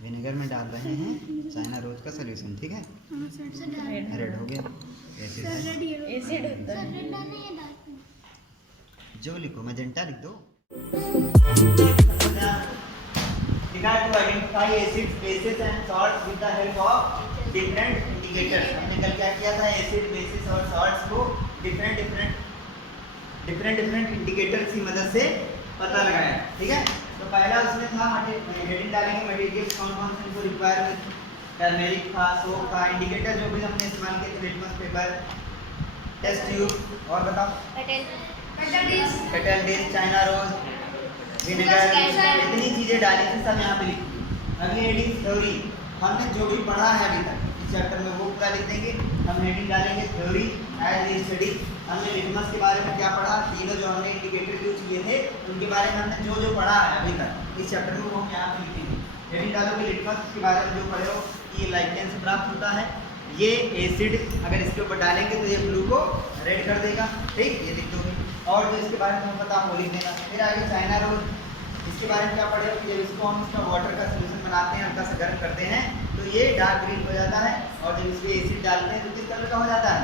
विनेगर में डाल रहे हैं चाइना रोज का सोल्यूशन। ठीक है, रेड हो गया। एसिड होता है। जो लिखो, मैजेंटा लिख दो। to identify acids, bases and salts with the help of different indicators. हमने कल क्या किया था, एसिड बेसिस और सॉल्ट्स को डिफरेंट डिफरेंट इंडिकेटर्स की मदद से पता लगाया। ठीक है, तो पहला उसमें था हेडिंग डालेंगे मटेरियल्स कौन कौन से इनको रिक्वायरमेंट, टर्मेरिक था, सोप था, इंडिकेटर जो भी हमने इस्तेमाल किए थे, लिटमस पेपर, टेस्ट ट्यूब, और बताओ petri dish, China rose, vinegar, इतनी चीज़ें डाली थी, सब यहाँ पे लिखी। अगली हेडिंग थ्योरी, हमने जो भी पढ़ा है अभी तक इस चैप्टर में वो पूरा लिख देंगे। हम हेडिंग डालेंगे थ्योरी एज ए स्टडी। हमने लिटमस के बारे में क्या पढ़ा, तीनों जो हमने इंडिकेटर यूज किए थे उनके बारे में हमने जो पढ़ा है अभी तक इस चैप्टर में वो हम यहाँ पे लिखेंगे। हेडिंग डालोगे लिटमस के बारे में जो पढ़े हो, ये लाइकेन से प्राप्त होता है, ये एसिड अगर इसके ऊपर डालेंगे तो ये ब्लू को रेड कर देगा। ठीक, ये लिख दोगे। और जो इसके बारे में पता वो लिख देना। फिर आगे चाइना रोज, इसके बारे में क्या पढ़े हो कि जब इसको हम इसका वाटर का सोल्यूशन बनाते हैं, हल्का सा गर्म करते हैं तो ये डार्क ग्रीन हो जाता है, और जब इसमें एसिड डालते हैं तो किस कलर का हो जाता है,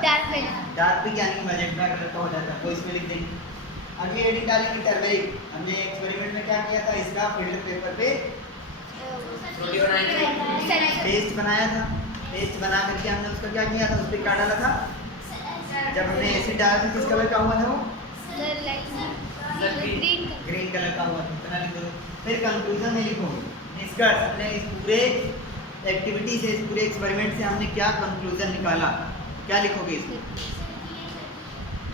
डार्क पिंक यानी मैजेंटा कलर का हो जाता है, वो इसमें लिख देंगे। अगली हेडिंग डालेंगे टर्मेरिक। हमने एक्सपेरिमेंट में क्या किया था, इसका फिल्टर पेपर पे पेस्ट बनाया था। पेस्ट बना करके हमने उसका क्या किया था, उस पर क्या डाला था, जब हमने एसिड डाला था किस कलर का हुआ था वो, ग्रीन कलर का हुआ था, इतना लिख दो। फिर कंक्लूजन में लिखो निष्कर्ष, हमने इस पूरे एक्टिविटी से, इस पूरे एक्सपेरिमेंट से हमने क्या कंक्लूजन निकाला, क्या लिखोगे इसमें,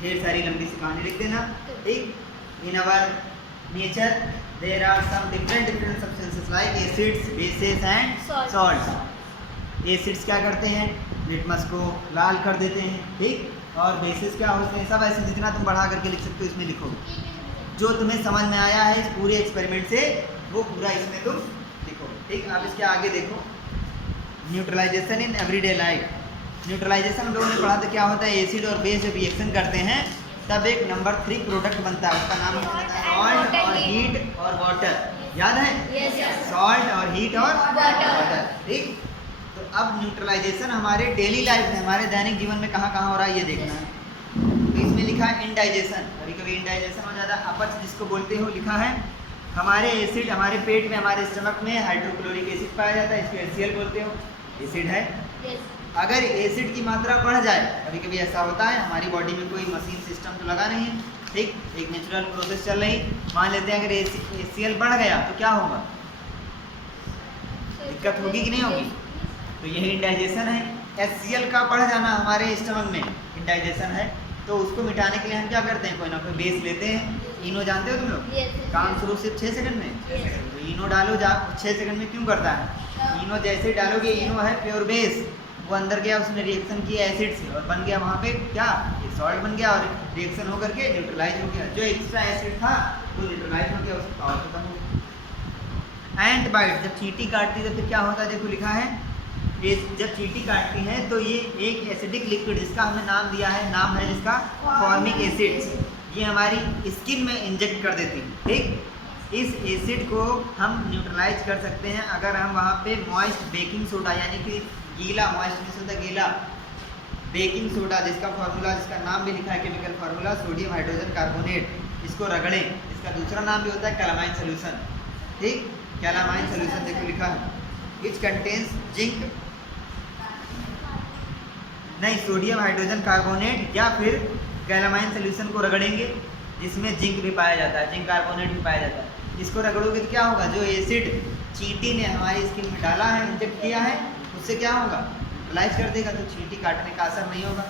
ढेर सारी लंबी सी कहानी लिख देना। ठीक, in our nature there are some different substances like acids, bases and salts. Acids क्या करते हैं, लिटमस को लाल कर देते हैं। ठीक, और बेसिस क्या होते हैं, सब ऐसे जितना तुम बढ़ा करके लिख सकते हो इसमें लिखोगे। जो तुम्हें समझ में आया है इस पूरे एक्सपेरिमेंट से वो पूरा इसमें तुम लिखो। ठीक, आप इसके आगे देखो, neutralisation in everyday life. Neutralisation हम लोगों ने पढ़ा था क्या होता है, एसिड और बेस जब रिएक्शन करते हैं तब एक नंबर 3 प्रोडक्ट बनता है, उसका नाम होता है सॉल्ट और हीट और वाटर। याद है, सॉल्ट और हीट और वाटर। ठीक, तो अब न्यूट्रलाइजेशन हमारे डेली लाइफ में, हमारे दैनिक जीवन में कहाँ कहाँ हो रहा है ये देखना है। तो इसमें लिखा है इंडाइजेशन, कभी कभी इंडाइजेशन हो जाता है, अपच जिसको बोलते हो, लिखा है हमारे एसिड हमारे पेट में, हमारे स्टमक में हाइड्रोक्लोरिक एसिड पाया जाता है, इसको HCl बोलते हो, एसिड है। अगर एसिड की मात्रा बढ़ जाए, कभी कभी ऐसा होता है, हमारी बॉडी में कोई मशीन सिस्टम तो लगा नहीं है, ठीक, एक नेचुरल प्रोसेस चल रही, मान लेते हैं अगर HCl बढ़ गया तो क्या होगा, दिक्कत होगी कि नहीं होगी, तो यही इंडाइजेशन है। HCl का बढ़ जाना हमारे स्टमक में इंडाइजेशन है, तो उसको मिटाने के लिए हम क्या करते हैं, कोई ना कोई बेस लेते हैं। इनो जानते हो तुम लोग, काम शुरू सिर्फ 6 सेकंड में, तो इनो डालो जा 6 सेकंड में क्यों करता है, इनो जैसे डालोगे, इनो है प्योर बेस, वो अंदर गया, उसने रिएक्शन किया एसिड से और बन गया वहाँ पे क्या, एक सॉल्ट बन गया, और रिएक्शन होकर के न्यूट्रलाइज हो गया, जो एक्स्ट्रा एसिड था वो न्यूट्रलाइज हो गया, उसका पावर खत्म हो गया। एंट बाइट, जब चींटी काटती है तो फिर क्या होता है, देखो लिखा है, जब चींटी काटती है तो ये एक एसिडिक लिक्विड, जिसका हमने नाम दिया है, नाम है जिसका फॉर्मिक एसिड, ये हमारी स्किन में इंजेक्ट कर देती है। ठीक, इस एसिड को हम न्यूट्रलाइज कर सकते हैं अगर हम वहाँ पे मॉइस्ट बेकिंग सोडा, यानी कि गीला, मॉइस्ट नहीं होता गीला, बेकिंग सोडा, जिसका फार्मूला, जिसका नाम भी लिखा है chemical formula sodium hydrogen carbonate, इसको रगड़ें। इसका दूसरा नाम भी होता है कैलामाइन सोल्यूशन। ठीक, कैलामाइन सोल्यूशन देखो लिखा है, विच कंटेन्स जिंक, नहीं, सोडियम हाइड्रोजन कार्बोनेट या फिर कैलामाइन सोल्यूशन को रगड़ेंगे जिसमें जिंक भी पाया जाता है, जिंक कार्बोनेट भी पाया जाता है। इसको रगड़ोगे तो क्या होगा, जो एसिड चींटी ने हमारी स्किन में डाला है, इंजेक्ट किया है, उससे क्या होगा, न्यूट्रलाइज कर देगा, तो चींटी काटने का असर नहीं होगा।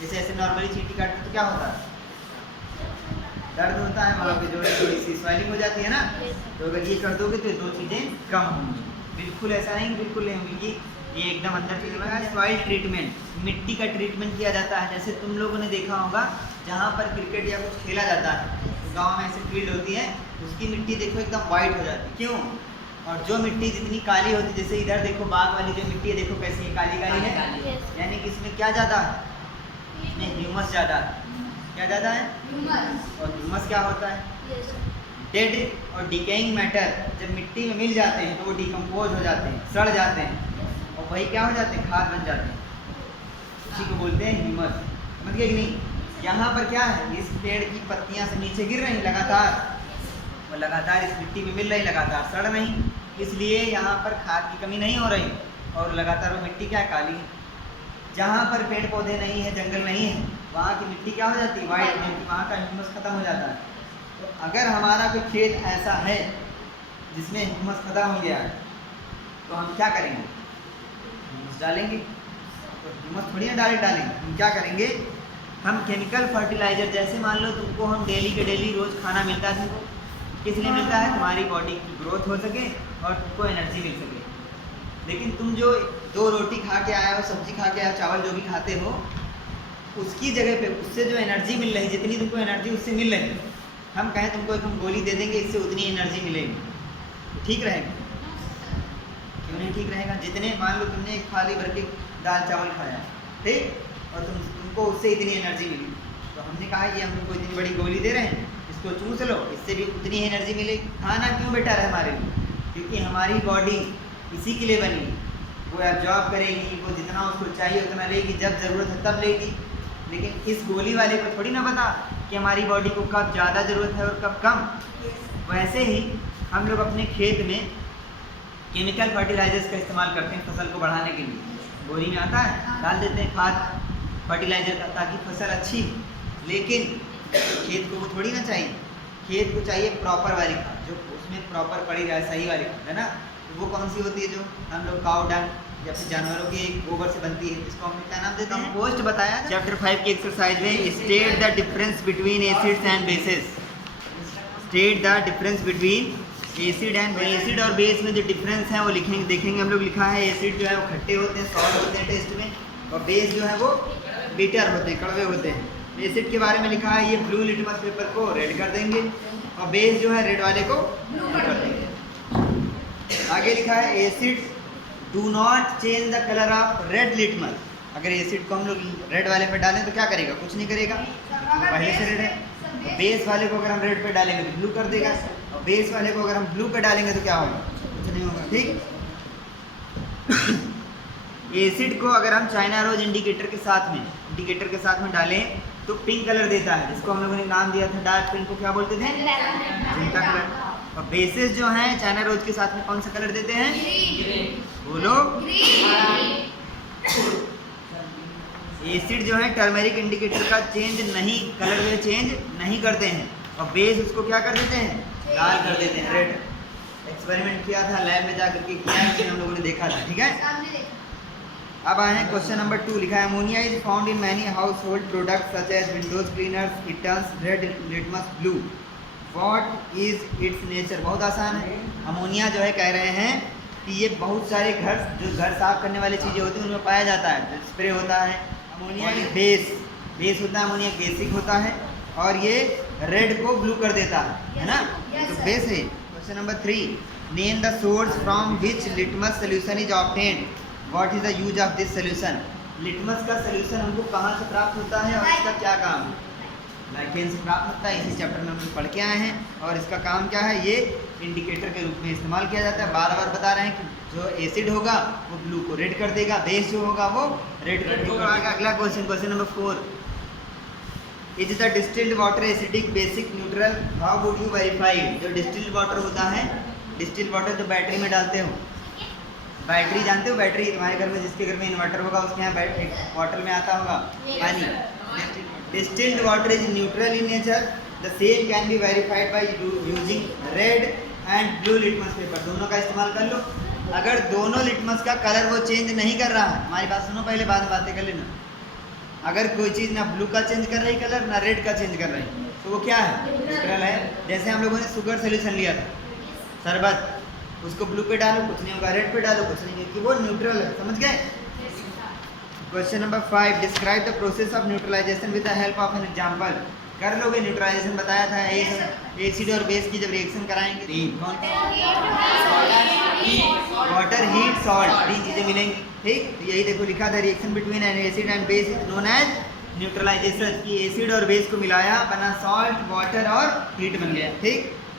जैसे ऐसे नॉर्मली चींटी काटते तो क्या होता है, दर्द होता है, वहाँ पे जो है थोड़ी सी स्वेलिंग हो जाती है ना, तो अगर ये कर दोगे तो ये दो चीज़ें कम होंगी। बिल्कुल ऐसा नहीं, बिल्कुल नहीं होगी, ये एकदम अंदर से लगा। सॉइल ट्रीटमेंट, मिट्टी का ट्रीटमेंट किया जाता है। जैसे तुम लोगों ने देखा होगा जहाँ पर क्रिकेट या कुछ खेला जाता है, तो गांव में ऐसे फील्ड होती है, उसकी मिट्टी देखो एकदम वाइट हो जाती है, क्यों, और जो मिट्टी जितनी काली होती है, जैसे इधर देखो बाग वाली जो मिट्टी है, देखो कैसी है, काली काली है, यानी कि इसमें क्या ज़्यादा है, इसमें ह्यूमस ज़्यादा है। क्या ज़्यादा है, और ह्यूमस क्या होता है, डेड और डिकेइंग मैटर, जब मिट्टी में मिल जाते हैं तो वो डिकम्पोज हो जाते हैं, सड़ जाते हैं, और वही क्या हो जाते हैं, खाद बन जाते हैं, उसी को बोलते हैं ह्यूमस। समझ गए कि नहीं, यहाँ पर क्या है, इस पेड़ की पत्तियाँ से नीचे गिर रही लगातार, वो लगातार इस मिट्टी में मिल रही, लगातार सड़ नहीं, इसलिए यहाँ पर खाद की कमी नहीं हो रही, और लगातार वो मिट्टी क्या है, काली है। जहाँ पर पेड़ पौधे नहीं है, जंगल नहीं है, वहाँ की मिट्टी क्या हो जाती है, वाइट, क्योंकि वहाँ का ह्यूमस खत्म हो जाता है। तो अगर हमारा कोई खेत ऐसा है जिसमें ह्यूमस खत्म हो गया है, तो हम क्या करेंगे, ह्यूमस डालेंगे। तो ह्यूमस थोड़ी ना डायरेक्ट डालेंगे, हम क्या करेंगे, हम केमिकल फर्टिलाइजर, जैसे मान लो तुमको हम डेली के डेली रोज़ खाना मिलता है, तुमको किस लिए मिलता है, तुम्हारी बॉडी की ग्रोथ हो सके और तुमको एनर्जी मिल सके। लेकिन तुम जो 2 रोटी खा के आए हो, सब्जी खा के आए हो, चावल जो भी खाते हो, उसकी जगह पे उससे जो एनर्जी मिल रही, जितनी तुमको एनर्जी उससे मिल रही, हम कहें तुमको एक हम गोली दे देंगे, इससे उतनी एनर्जी मिलेगी, तो ठीक रहेगा? क्यों नहीं ठीक रहेगा? जितने मान लो तुमने एक थाली भर के दाल चावल खाया, ठीक, और तुमको उससे इतनी एनर्जी मिली, तो हमने कहा कि हम तुमको इतनी बड़ी गोली दे रहे हैं, इसको चूस लो, इससे भी उतनी ही एनर्जी मिलेगी। खाना क्यों बेटर है हमारे लिए? क्योंकि हमारी बॉडी इसी के लिए बनी, वो एब्जॉर्ब करेगी, वो जितना उसको चाहिए उतना लेगी, जब ज़रूरत है तब लेगी। लेकिन इस गोली वाले को थोड़ी ना पता कि हमारी बॉडी को कब ज़्यादा ज़रूरत है और कब कम। वैसे ही हम लोग अपने खेत में केमिकल फर्टिलाइजर्स का इस्तेमाल करते हैं फसल को बढ़ाने के लिए। बोरी में आता है, डाल देते हैं खाद फर्टिलाइजर का, ताकि फसल अच्छी हो। लेकिन खेत को वो थोड़ी ना चाहिए, खेत को चाहिए प्रॉपर वाली खाद, जो उसमें प्रॉपर पड़ी रहे, सही वाली खाद, है ना। तो वो कौन सी होती है, जो हम लोग काउ डंग या फिर जानवरों के गोबर से बनती है, इसको हम क्या नाम देते हैं, कंपोस्ट बताया चैप्टर 5 की एक्सरसाइज में। State the difference between acids and bases. State the difference between acid and base. Acid और बेस में जो डिफरेंस है वो लिखेंगे, देखेंगे हम लोग। लिखा है एसिड जो है वो खट्टे होते हैं, सॉल्ट होते हैं टेस्ट में, और बेस जो है वो बिटर होते हैं, कड़वे होते हैं। एसिड के बारे में लिखा है ये ब्लू लिटमस पेपर को रेड कर देंगे, और बेस जो है रेड वाले को ब्लू कर देंगे। आगे लिखा है acid do not change the colour of red litmus. अगर एसिड को हम लोग रेड वाले पे डालें तो क्या करेगा, कुछ नहीं करेगा, पहले से रेड है। बेस वाले को अगर हम रेड पे डालेंगे तो ब्लू कर देगा, और बेस वाले को अगर हम ब्लू पे डालेंगे तो क्या होगा, कुछ नहीं होगा, ठीक। एसिड को अगर हम चाइना रोज इंडिकेटर के साथ में डालें तो पिंक कलर देता है, जिसको हम लोगों ने नाम दिया था डार्क पिंक को, क्या बोलते थे, चिंता कलर। और बेसिस जो हैं चाइना रोज के साथ में कौन सा कलर देते हैं, बोलो, एसिड जो है टर्मेरिक इंडिकेटर का कलर में चेंज नहीं करते हैं, और बेस उसको क्या कर देते हैं, लाल कर देते हैं, रेड। एक्सपेरिमेंट किया था लैब में जाकर के, किया है, हम लोगों ने देखा था, ठीक है। अब आए हैं क्वेश्चन नंबर 2। लिखा है ammonia is found in many household product such as windows cleaners, it turns red litmus blue, what is its nature. बहुत आसान है। अमोनिया जो है कह रहे हैं कि ये बहुत सारे घर साफ करने वाली चीज़ें होती हैं उनमें पाया जाता है, स्प्रे होता है। अमोनिया इज बेस होता है, अमोनिया बेसिक होता है, और ये रेड को ब्लू कर देता है ना, तो बेस है। Question number 3, name the source from which litmus solution is obtained, what is the use of this solution. Litmus का सोल्यूशन हमको कहाँ से प्राप्त होता है और इसका क्या काम है, लाइकेन से प्राप्त होता है। इसी चैप्टर में हम लोग पढ़ के आए हैं, और इसका काम क्या है, ये इंडिकेटर के रूप में इस्तेमाल किया जाता है। बार बार बता रहे हैं कि जो एसिड होगा वो ब्लू को रेड कर देगा, बेस जो होगा वो रेड कर देगा। अगला question number 4, is the distilled water acidic, basic, neutral, how would you verify. जो डिस्टिल्ड वाटर होता है, डिस्टिल्ड वाटर जो बैटरी में डालते हो, बैटरी जानते हो, बैटरी तुम्हारे घर में, जिसके घर में इन्वर्टर होगा उसके यहाँ वाटर में आता होगा पानी। Distilled water is neutral in nature, the same can be verified by using red and blue litmus paper. दोनों का इस्तेमाल कर लो। अगर दोनों लिटमस का कलर वो चेंज नहीं कर रहा है, हमारी बात सुनो पहले, बाद में बातें कर लेना। अगर कोई चीज़ ना ब्लू का चेंज कर रही कलर, ना रेड का चेंज कर रही, तो वो क्या है, न्यूट्रल है। जैसे हम लोगों ने शुगर सोल्यूशन लिया था, शरबत, उसको ब्लू पे डालो कुछ नहीं होगा, रेड पे डालो कुछ नहीं, क्योंकि वो न्यूट्रल है, समझ गए। Question number 5, describe the process of neutralisation with the help of an example. कर लोगे, न्यूट्रलाइजेशन बताया था, एसिड और बेस की जब रिएक्शन कराएंगे, वाटर, हीट, सॉल्ट, 3 चीज़ें मिलेंगी, ठीक। तो यही देखो लिखा था, reaction between an acid and base is known as neutralisation. की एसिड और बेस को मिलाया, बना सॉल्ट, वाटर और हीट बन गया, ठीक।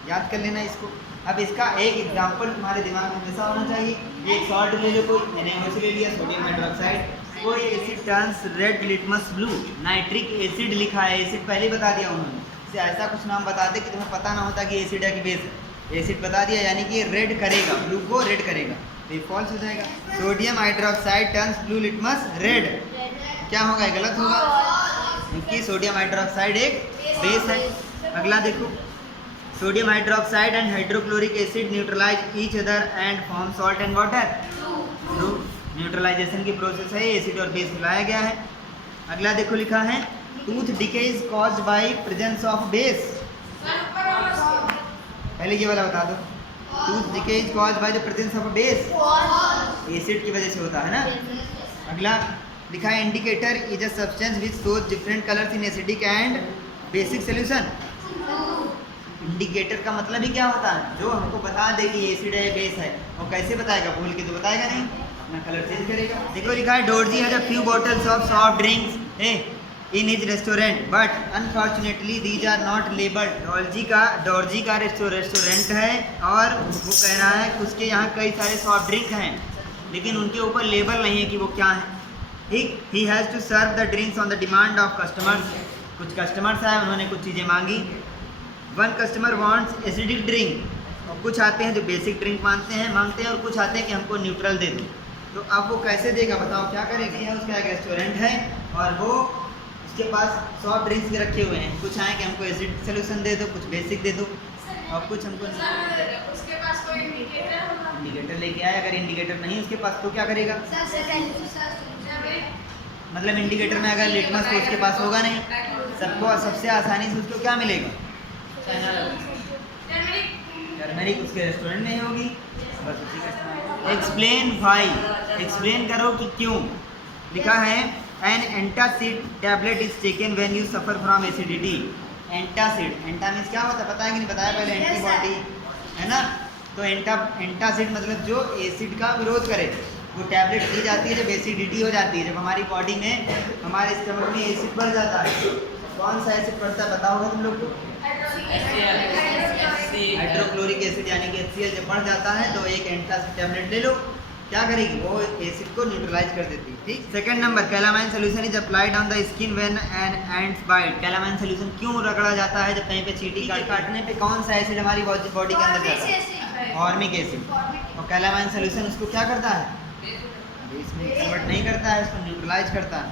याद कर लेना इसको। अब इसका एक एग्जांपल तुम्हारे दिमाग में हमेशा होना चाहिए। एक सॉल्ट ले लो, कोई NaOH ले लिया, सोडियम हाइड्रोक्साइड, कोई asset turns red litmus blue, nitric acid लिखा है, एसिड पहले बता दिया उन्होंने। से ऐसा कुछ नाम बताते कि तुम्हें पता ना होता कि एसिड है कि बेस है। एसिड बता दिया, यानी कि रेड करेगा, ब्लू को रेड करेगा। तो ये फॉल्स हो जाएगा। Sodium hydroxide turns blue litmus red, क्या होगा? गलत होगा, क्योंकि सोडियम हाइड्रोक्साइड एक बेस है। अगला देखो, sodium hydroxide and hydrochloric acid neutralise each other and form salt and water. Neutralisation की प्रोसेस है, एसिड और बेस मिलाया गया है। अगला देखो लिखा है tooth decay is caused by presence of base. पहले ये वाला बता दो, tooth decay is caused by the presence of base, acid की वजह से होता है ना। अगला लिखा है indicator is a substance which shows different colours in acidic and basic solution. Indicator का मतलब ही क्या होता है? जो हमको बता दे कि एसिड है बेस है। और कैसे बताएगा? बोल के तो बताएगा नहीं, अपना कलर चेंज करेगा। देखो लिखा है Dorji has a few bottles of soft drinks in his restaurant but unfortunately these are not labelled. Dorji का रेस्टोरेंट है और वो कह रहा है कि उसके यहाँ कई सारे सॉफ्ट ड्रिंक हैं, लेकिन उनके ऊपर लेबल नहीं है कि वो क्या है। He has to serve the drinks on the demand of customers। कुछ कस्टमर्स आए, उन्होंने कुछ चीज़ें मांगी। One customer wants acidic drink, और कुछ आते हैं जो बेसिक ड्रिंक मांगते हैं और कुछ आते हैं कि हमको न्यूट्रल दे दो। तो अब वो कैसे देगा? बताओ क्या करेगा? यह उसका एक रेस्टोरेंट है और वो उसके पास सॉफ्ट ड्रिंक्स भी रखे हुए हैं। कुछ आए कि हमको एसिड सोल्यूशन दे दो, कुछ बेसिक दे दो, और कुछ हमको उसके पास कोई इंडिकेटर लेके आए। अगर इंडिकेटर नहीं उसके पास तो क्या करेगा? मतलब इंडिकेटर में अगर लिटमस तो उसके पास होगा नहीं, सबको सबसे आसानी से उसको क्या मिलेगा? टर्मरिक उसके रेस्टोरेंट में ही होगी, बस उसी का। एक्सप्लेन वाई, एक्सप्लेन करो कि क्यों। लिखा है an antacid tablet is taken when you suffer from acidity. Antacid, anta means क्या होता है पता है कि नहीं बताया पहले? एंटीबॉडी है ना। तो एंटासिड मतलब जो एसिड का विरोध करे। वो टैबलेट दी जाती है जब एसिडिटी हो जाती है, जब हमारी बॉडी में, हमारे स्टमक में एसिड बढ़ जाता है। कौन सा एसिड बढ़ता है बताओगे तुम लोग को? हाइड्रोक्लोरिक एसिड यानी कि HCl जब बढ़ जाता है तो एक एंटासिड टैबलेट ले लो, क्या करेगी? वो एसिड को न्यूट्रलाइज कर देती है। ठीक। Second number, calamine solution is applied on the skin when an ants bite. Calamine solution क्यों रगड़ा जाता है? जब कहीं पे चींटी काटने पे कौन सा एसिड हमारी बॉडी के अंदर जाता है? Formic acid. और कैलामाइन सोल्यूशन उसको क्या करता है? इसमें कन्वर्ट नहीं करता है, इसको न्यूट्रलाइज करता है।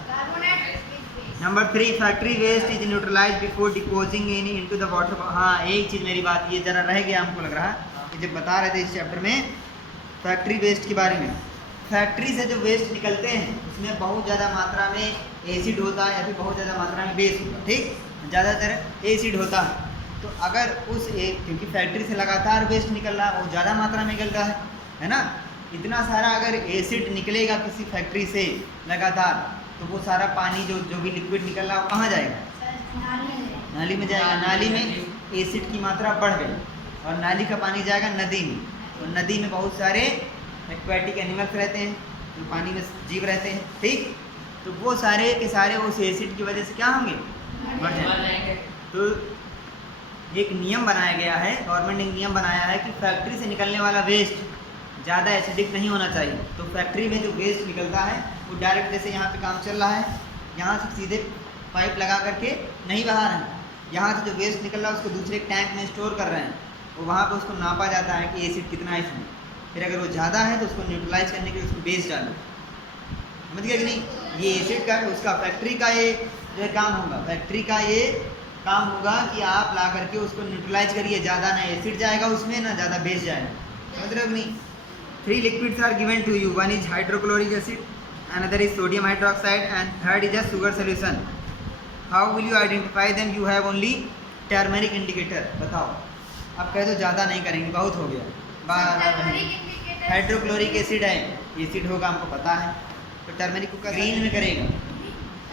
Number 3, factory waste is neutralise before disposing into the water. हाँ, एक चीज़ मेरी बात ये ज़रा रह गया, हमको लग रहा कि जब बता रहे थे इस चैप्टर में फैक्ट्री वेस्ट के बारे में। फैक्ट्री से जो वेस्ट निकलते हैं उसमें बहुत ज़्यादा मात्रा में एसिड होता है या फिर बहुत ज़्यादा मात्रा में बेस होता है। ठीक, ज़्यादातर एसिड होता है। तो अगर क्योंकि फैक्ट्री से लगातार वेस्ट निकल रहा है, वो ज़्यादा मात्रा में निकलता है ना। इतना सारा अगर एसिड निकलेगा किसी फैक्ट्री से लगातार, तो वो सारा पानी जो भी लिक्विड निकल रहा है वो कहाँ जाएगा? नाली में जाएगा। नाली में एसिड की मात्रा बढ़ गई और नाली का पानी जाएगा नदी में। तो नदी में बहुत सारे एक्वेटिक एनिमल्स रहते हैं जो पानी में जीव रहते हैं। ठीक, तो वो सारे के सारे उस एसिड की वजह से क्या होंगे? बढ़ जाएंगे। तो एक नियम बनाया गया है, गवर्नमेंट ने नियम बनाया है कि फैक्ट्री से निकलने वाला वेस्ट ज़्यादा एसिडिक नहीं होना चाहिए। तो फैक्ट्री में जो वेस्ट निकलता है वो डायरेक्ट, जैसे यहाँ पे काम चल रहा है, यहाँ से सीधे पाइप लगा करके नहीं बहा रहे हैं, यहाँ से जो वेस्ट निकल रहा है उसको दूसरे टैंक में स्टोर कर रहे हैं। और वहाँ पे उसको नापा जाता है कि एसिड कितना है इसमें। फिर अगर वो ज़्यादा है तो उसको न्यूट्रलाइज करने के लिए उसको बेस डालो। समझ गया कि नहीं? ये एसिड का उसका फैक्ट्री का ये जो काम होगा, फैक्ट्री का ये काम होगा कि आप ला करके उसको न्यूट्रलाइज करिए। ज़्यादा ना एसिड जाएगा उसमें, ना ज़्यादा बेस जाएगा। समझ रहे हो कि नहीं? 3 liquids are given to you. One is hydrochloric acid, another is sodium hydroxide, and third is a sugar solution. How will you identify them? You have only turmeric indicator. बताओ। अब कह दो ज़्यादा नहीं करेंगे, बहुत हो गया। हाइड्रोक्लोरिक एसिड है, एसिड होगा हमको पता है, तो टर्मरिक को ग्रीन में करेगा।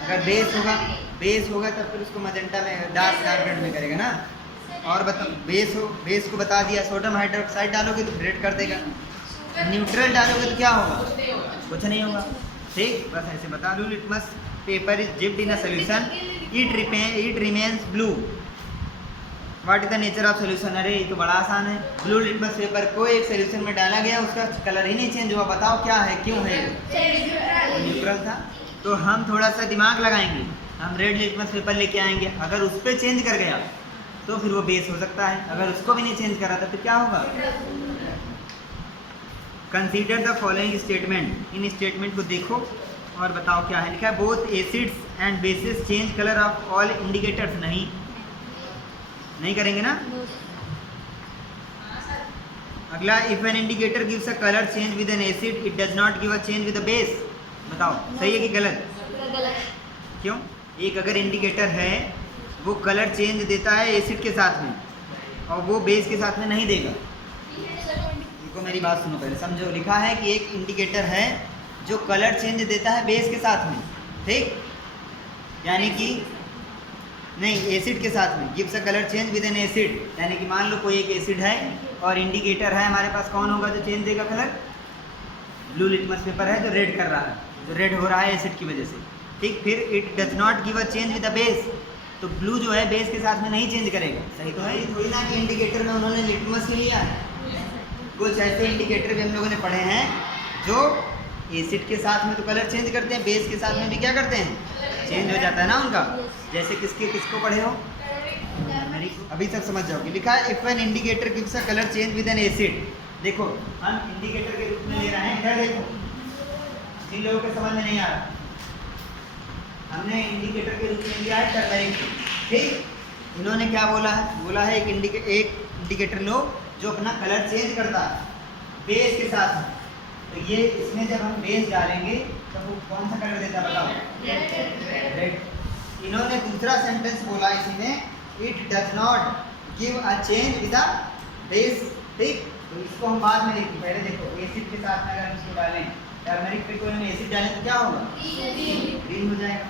अगर बेस होगा तब फिर उसको मजेंटा में डार्क रेड में करेगा ना। और बताओ, बेस को बता दिया, सोडियम हाइड्रोक्साइड डालोगे तो रेड कर देगा, न्यूट्रल डालोगे तो क्या होगा? कुछ नहीं होगा। ठीक, बस ऐसे बता दूँ। Litmus paper is dipped in a solution, it remains blue. What is the nature of solution? अरे ये तो बड़ा आसान है। ब्लू लिटमस पेपर को एक सॉल्यूशन में डाला गया, उसका कलर ही नहीं चेंज हुआ। बताओ क्या है, क्यों है? न्यूट्रल था। तो हम थोड़ा सा दिमाग लगाएंगे, हम रेड लिटमस पेपर लेके आएंगे। अगर उस पर चेंज कर गया तो फिर वो बेस हो सकता है, अगर उसको भी नहीं चेंज करा तो फिर क्या होगा? Consider the following statement, in statement को देखो और बताओ क्या है। लिखा है both acids and bases change colour of all indicators. नहीं करेंगे ना। अगला, if an indicator gives a colour change with N acid it does not give a change with a base. बताओ सही है कि गलत? क्यों? एक अगर इंडिकेटर है वो कलर चेंज देता है एसिड के साथ में और वो बेस के साथ में नहीं देगा। देखो मेरी बात सुनो पहले, समझो। लिखा है कि एक इंडिकेटर है जो कलर चेंज देता है बेस के साथ में, ठीक, यानी कि नहीं एसिड के साथ में। Gives a colour change with N acid, यानी कि मान लो कोई एक एसिड है और इंडिकेटर है हमारे पास, कौन होगा जो चेंज देगा कलर? ब्लू लिटमस पेपर है जो रेड कर रहा है, जो रेड हो रहा है एसिड की वजह से, ठीक। फिर it does not give a change with a base, तो ब्लू जो है बेस के साथ में नहीं चेंज करेगा। सही तो है? ये थोड़ी ना कि इंडिकेटर में उन्होंने लिटमस लिया है। कुछ ऐसे इंडिकेटर भी हम लोगों ने पढ़े हैं जो एसिड के साथ में तो कलर चेंज करते हैं, बेस के साथ में भी क्या करते हैं? चेंज हो जाता है ना उनका। जैसे किसको पढ़े हो? अभी तक समझ जाओगे। लिखा है if an indicator gives a colour change with N acid. देखो हम इंडिकेटर के रूप में ले रहे हैं, इधर देखो, जिन लोगों के समझ में नहीं आ रहा, हमने इंडिकेटर के रूप में लिया है टर्मरिक, ठीक। इन्होंने क्या बोला है? बोला है एक इंडिकेटर लो जो अपना कलर चेंज करता है बेस के साथ में। तो ये इसमें जब हम बेस डालेंगे तो वो कौन सा कलर देता है बताओ? रेड। इन्होंने दूसरा सेंटेंस बोला इसी में, it does not give a change with a base, ठीक। तो इसको हम बाद में देखेंगे। पहले देखो एसिड के साथ में अगर हम इसको डालें, टर्मरिक पे कोई एसिड डालें तो क्या होगा? ग्रीन हो जाएगा।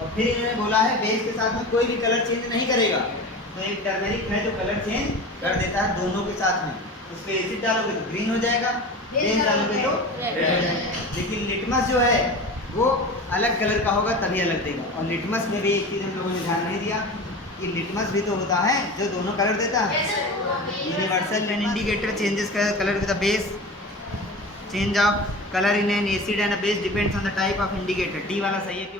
और फिर इन्होंने बोला है बेस के साथ में कोई भी कलर चेंज नहीं करेगा। तो एक टर्मरिक है जो कलर चेंज कर देता है दोनों के साथ में, उस पर एसिड डालोगे तो ग्रीन हो जाएगा, बेस डालोगे तो रेड हो जाएगा। लेकिन लिटमस जो है वो अलग कलर का होगा तभी अलग देगा। और लिटमस में भी एक चीज़ हम लोगों ने ध्यान नहीं दिया कि लिटमस भी तो होता है जो दोनों कलर देता है। Universal an indicator changes colour with the base, change of colour in an acid and a base depends on the type of indicator. D वाला सही है कि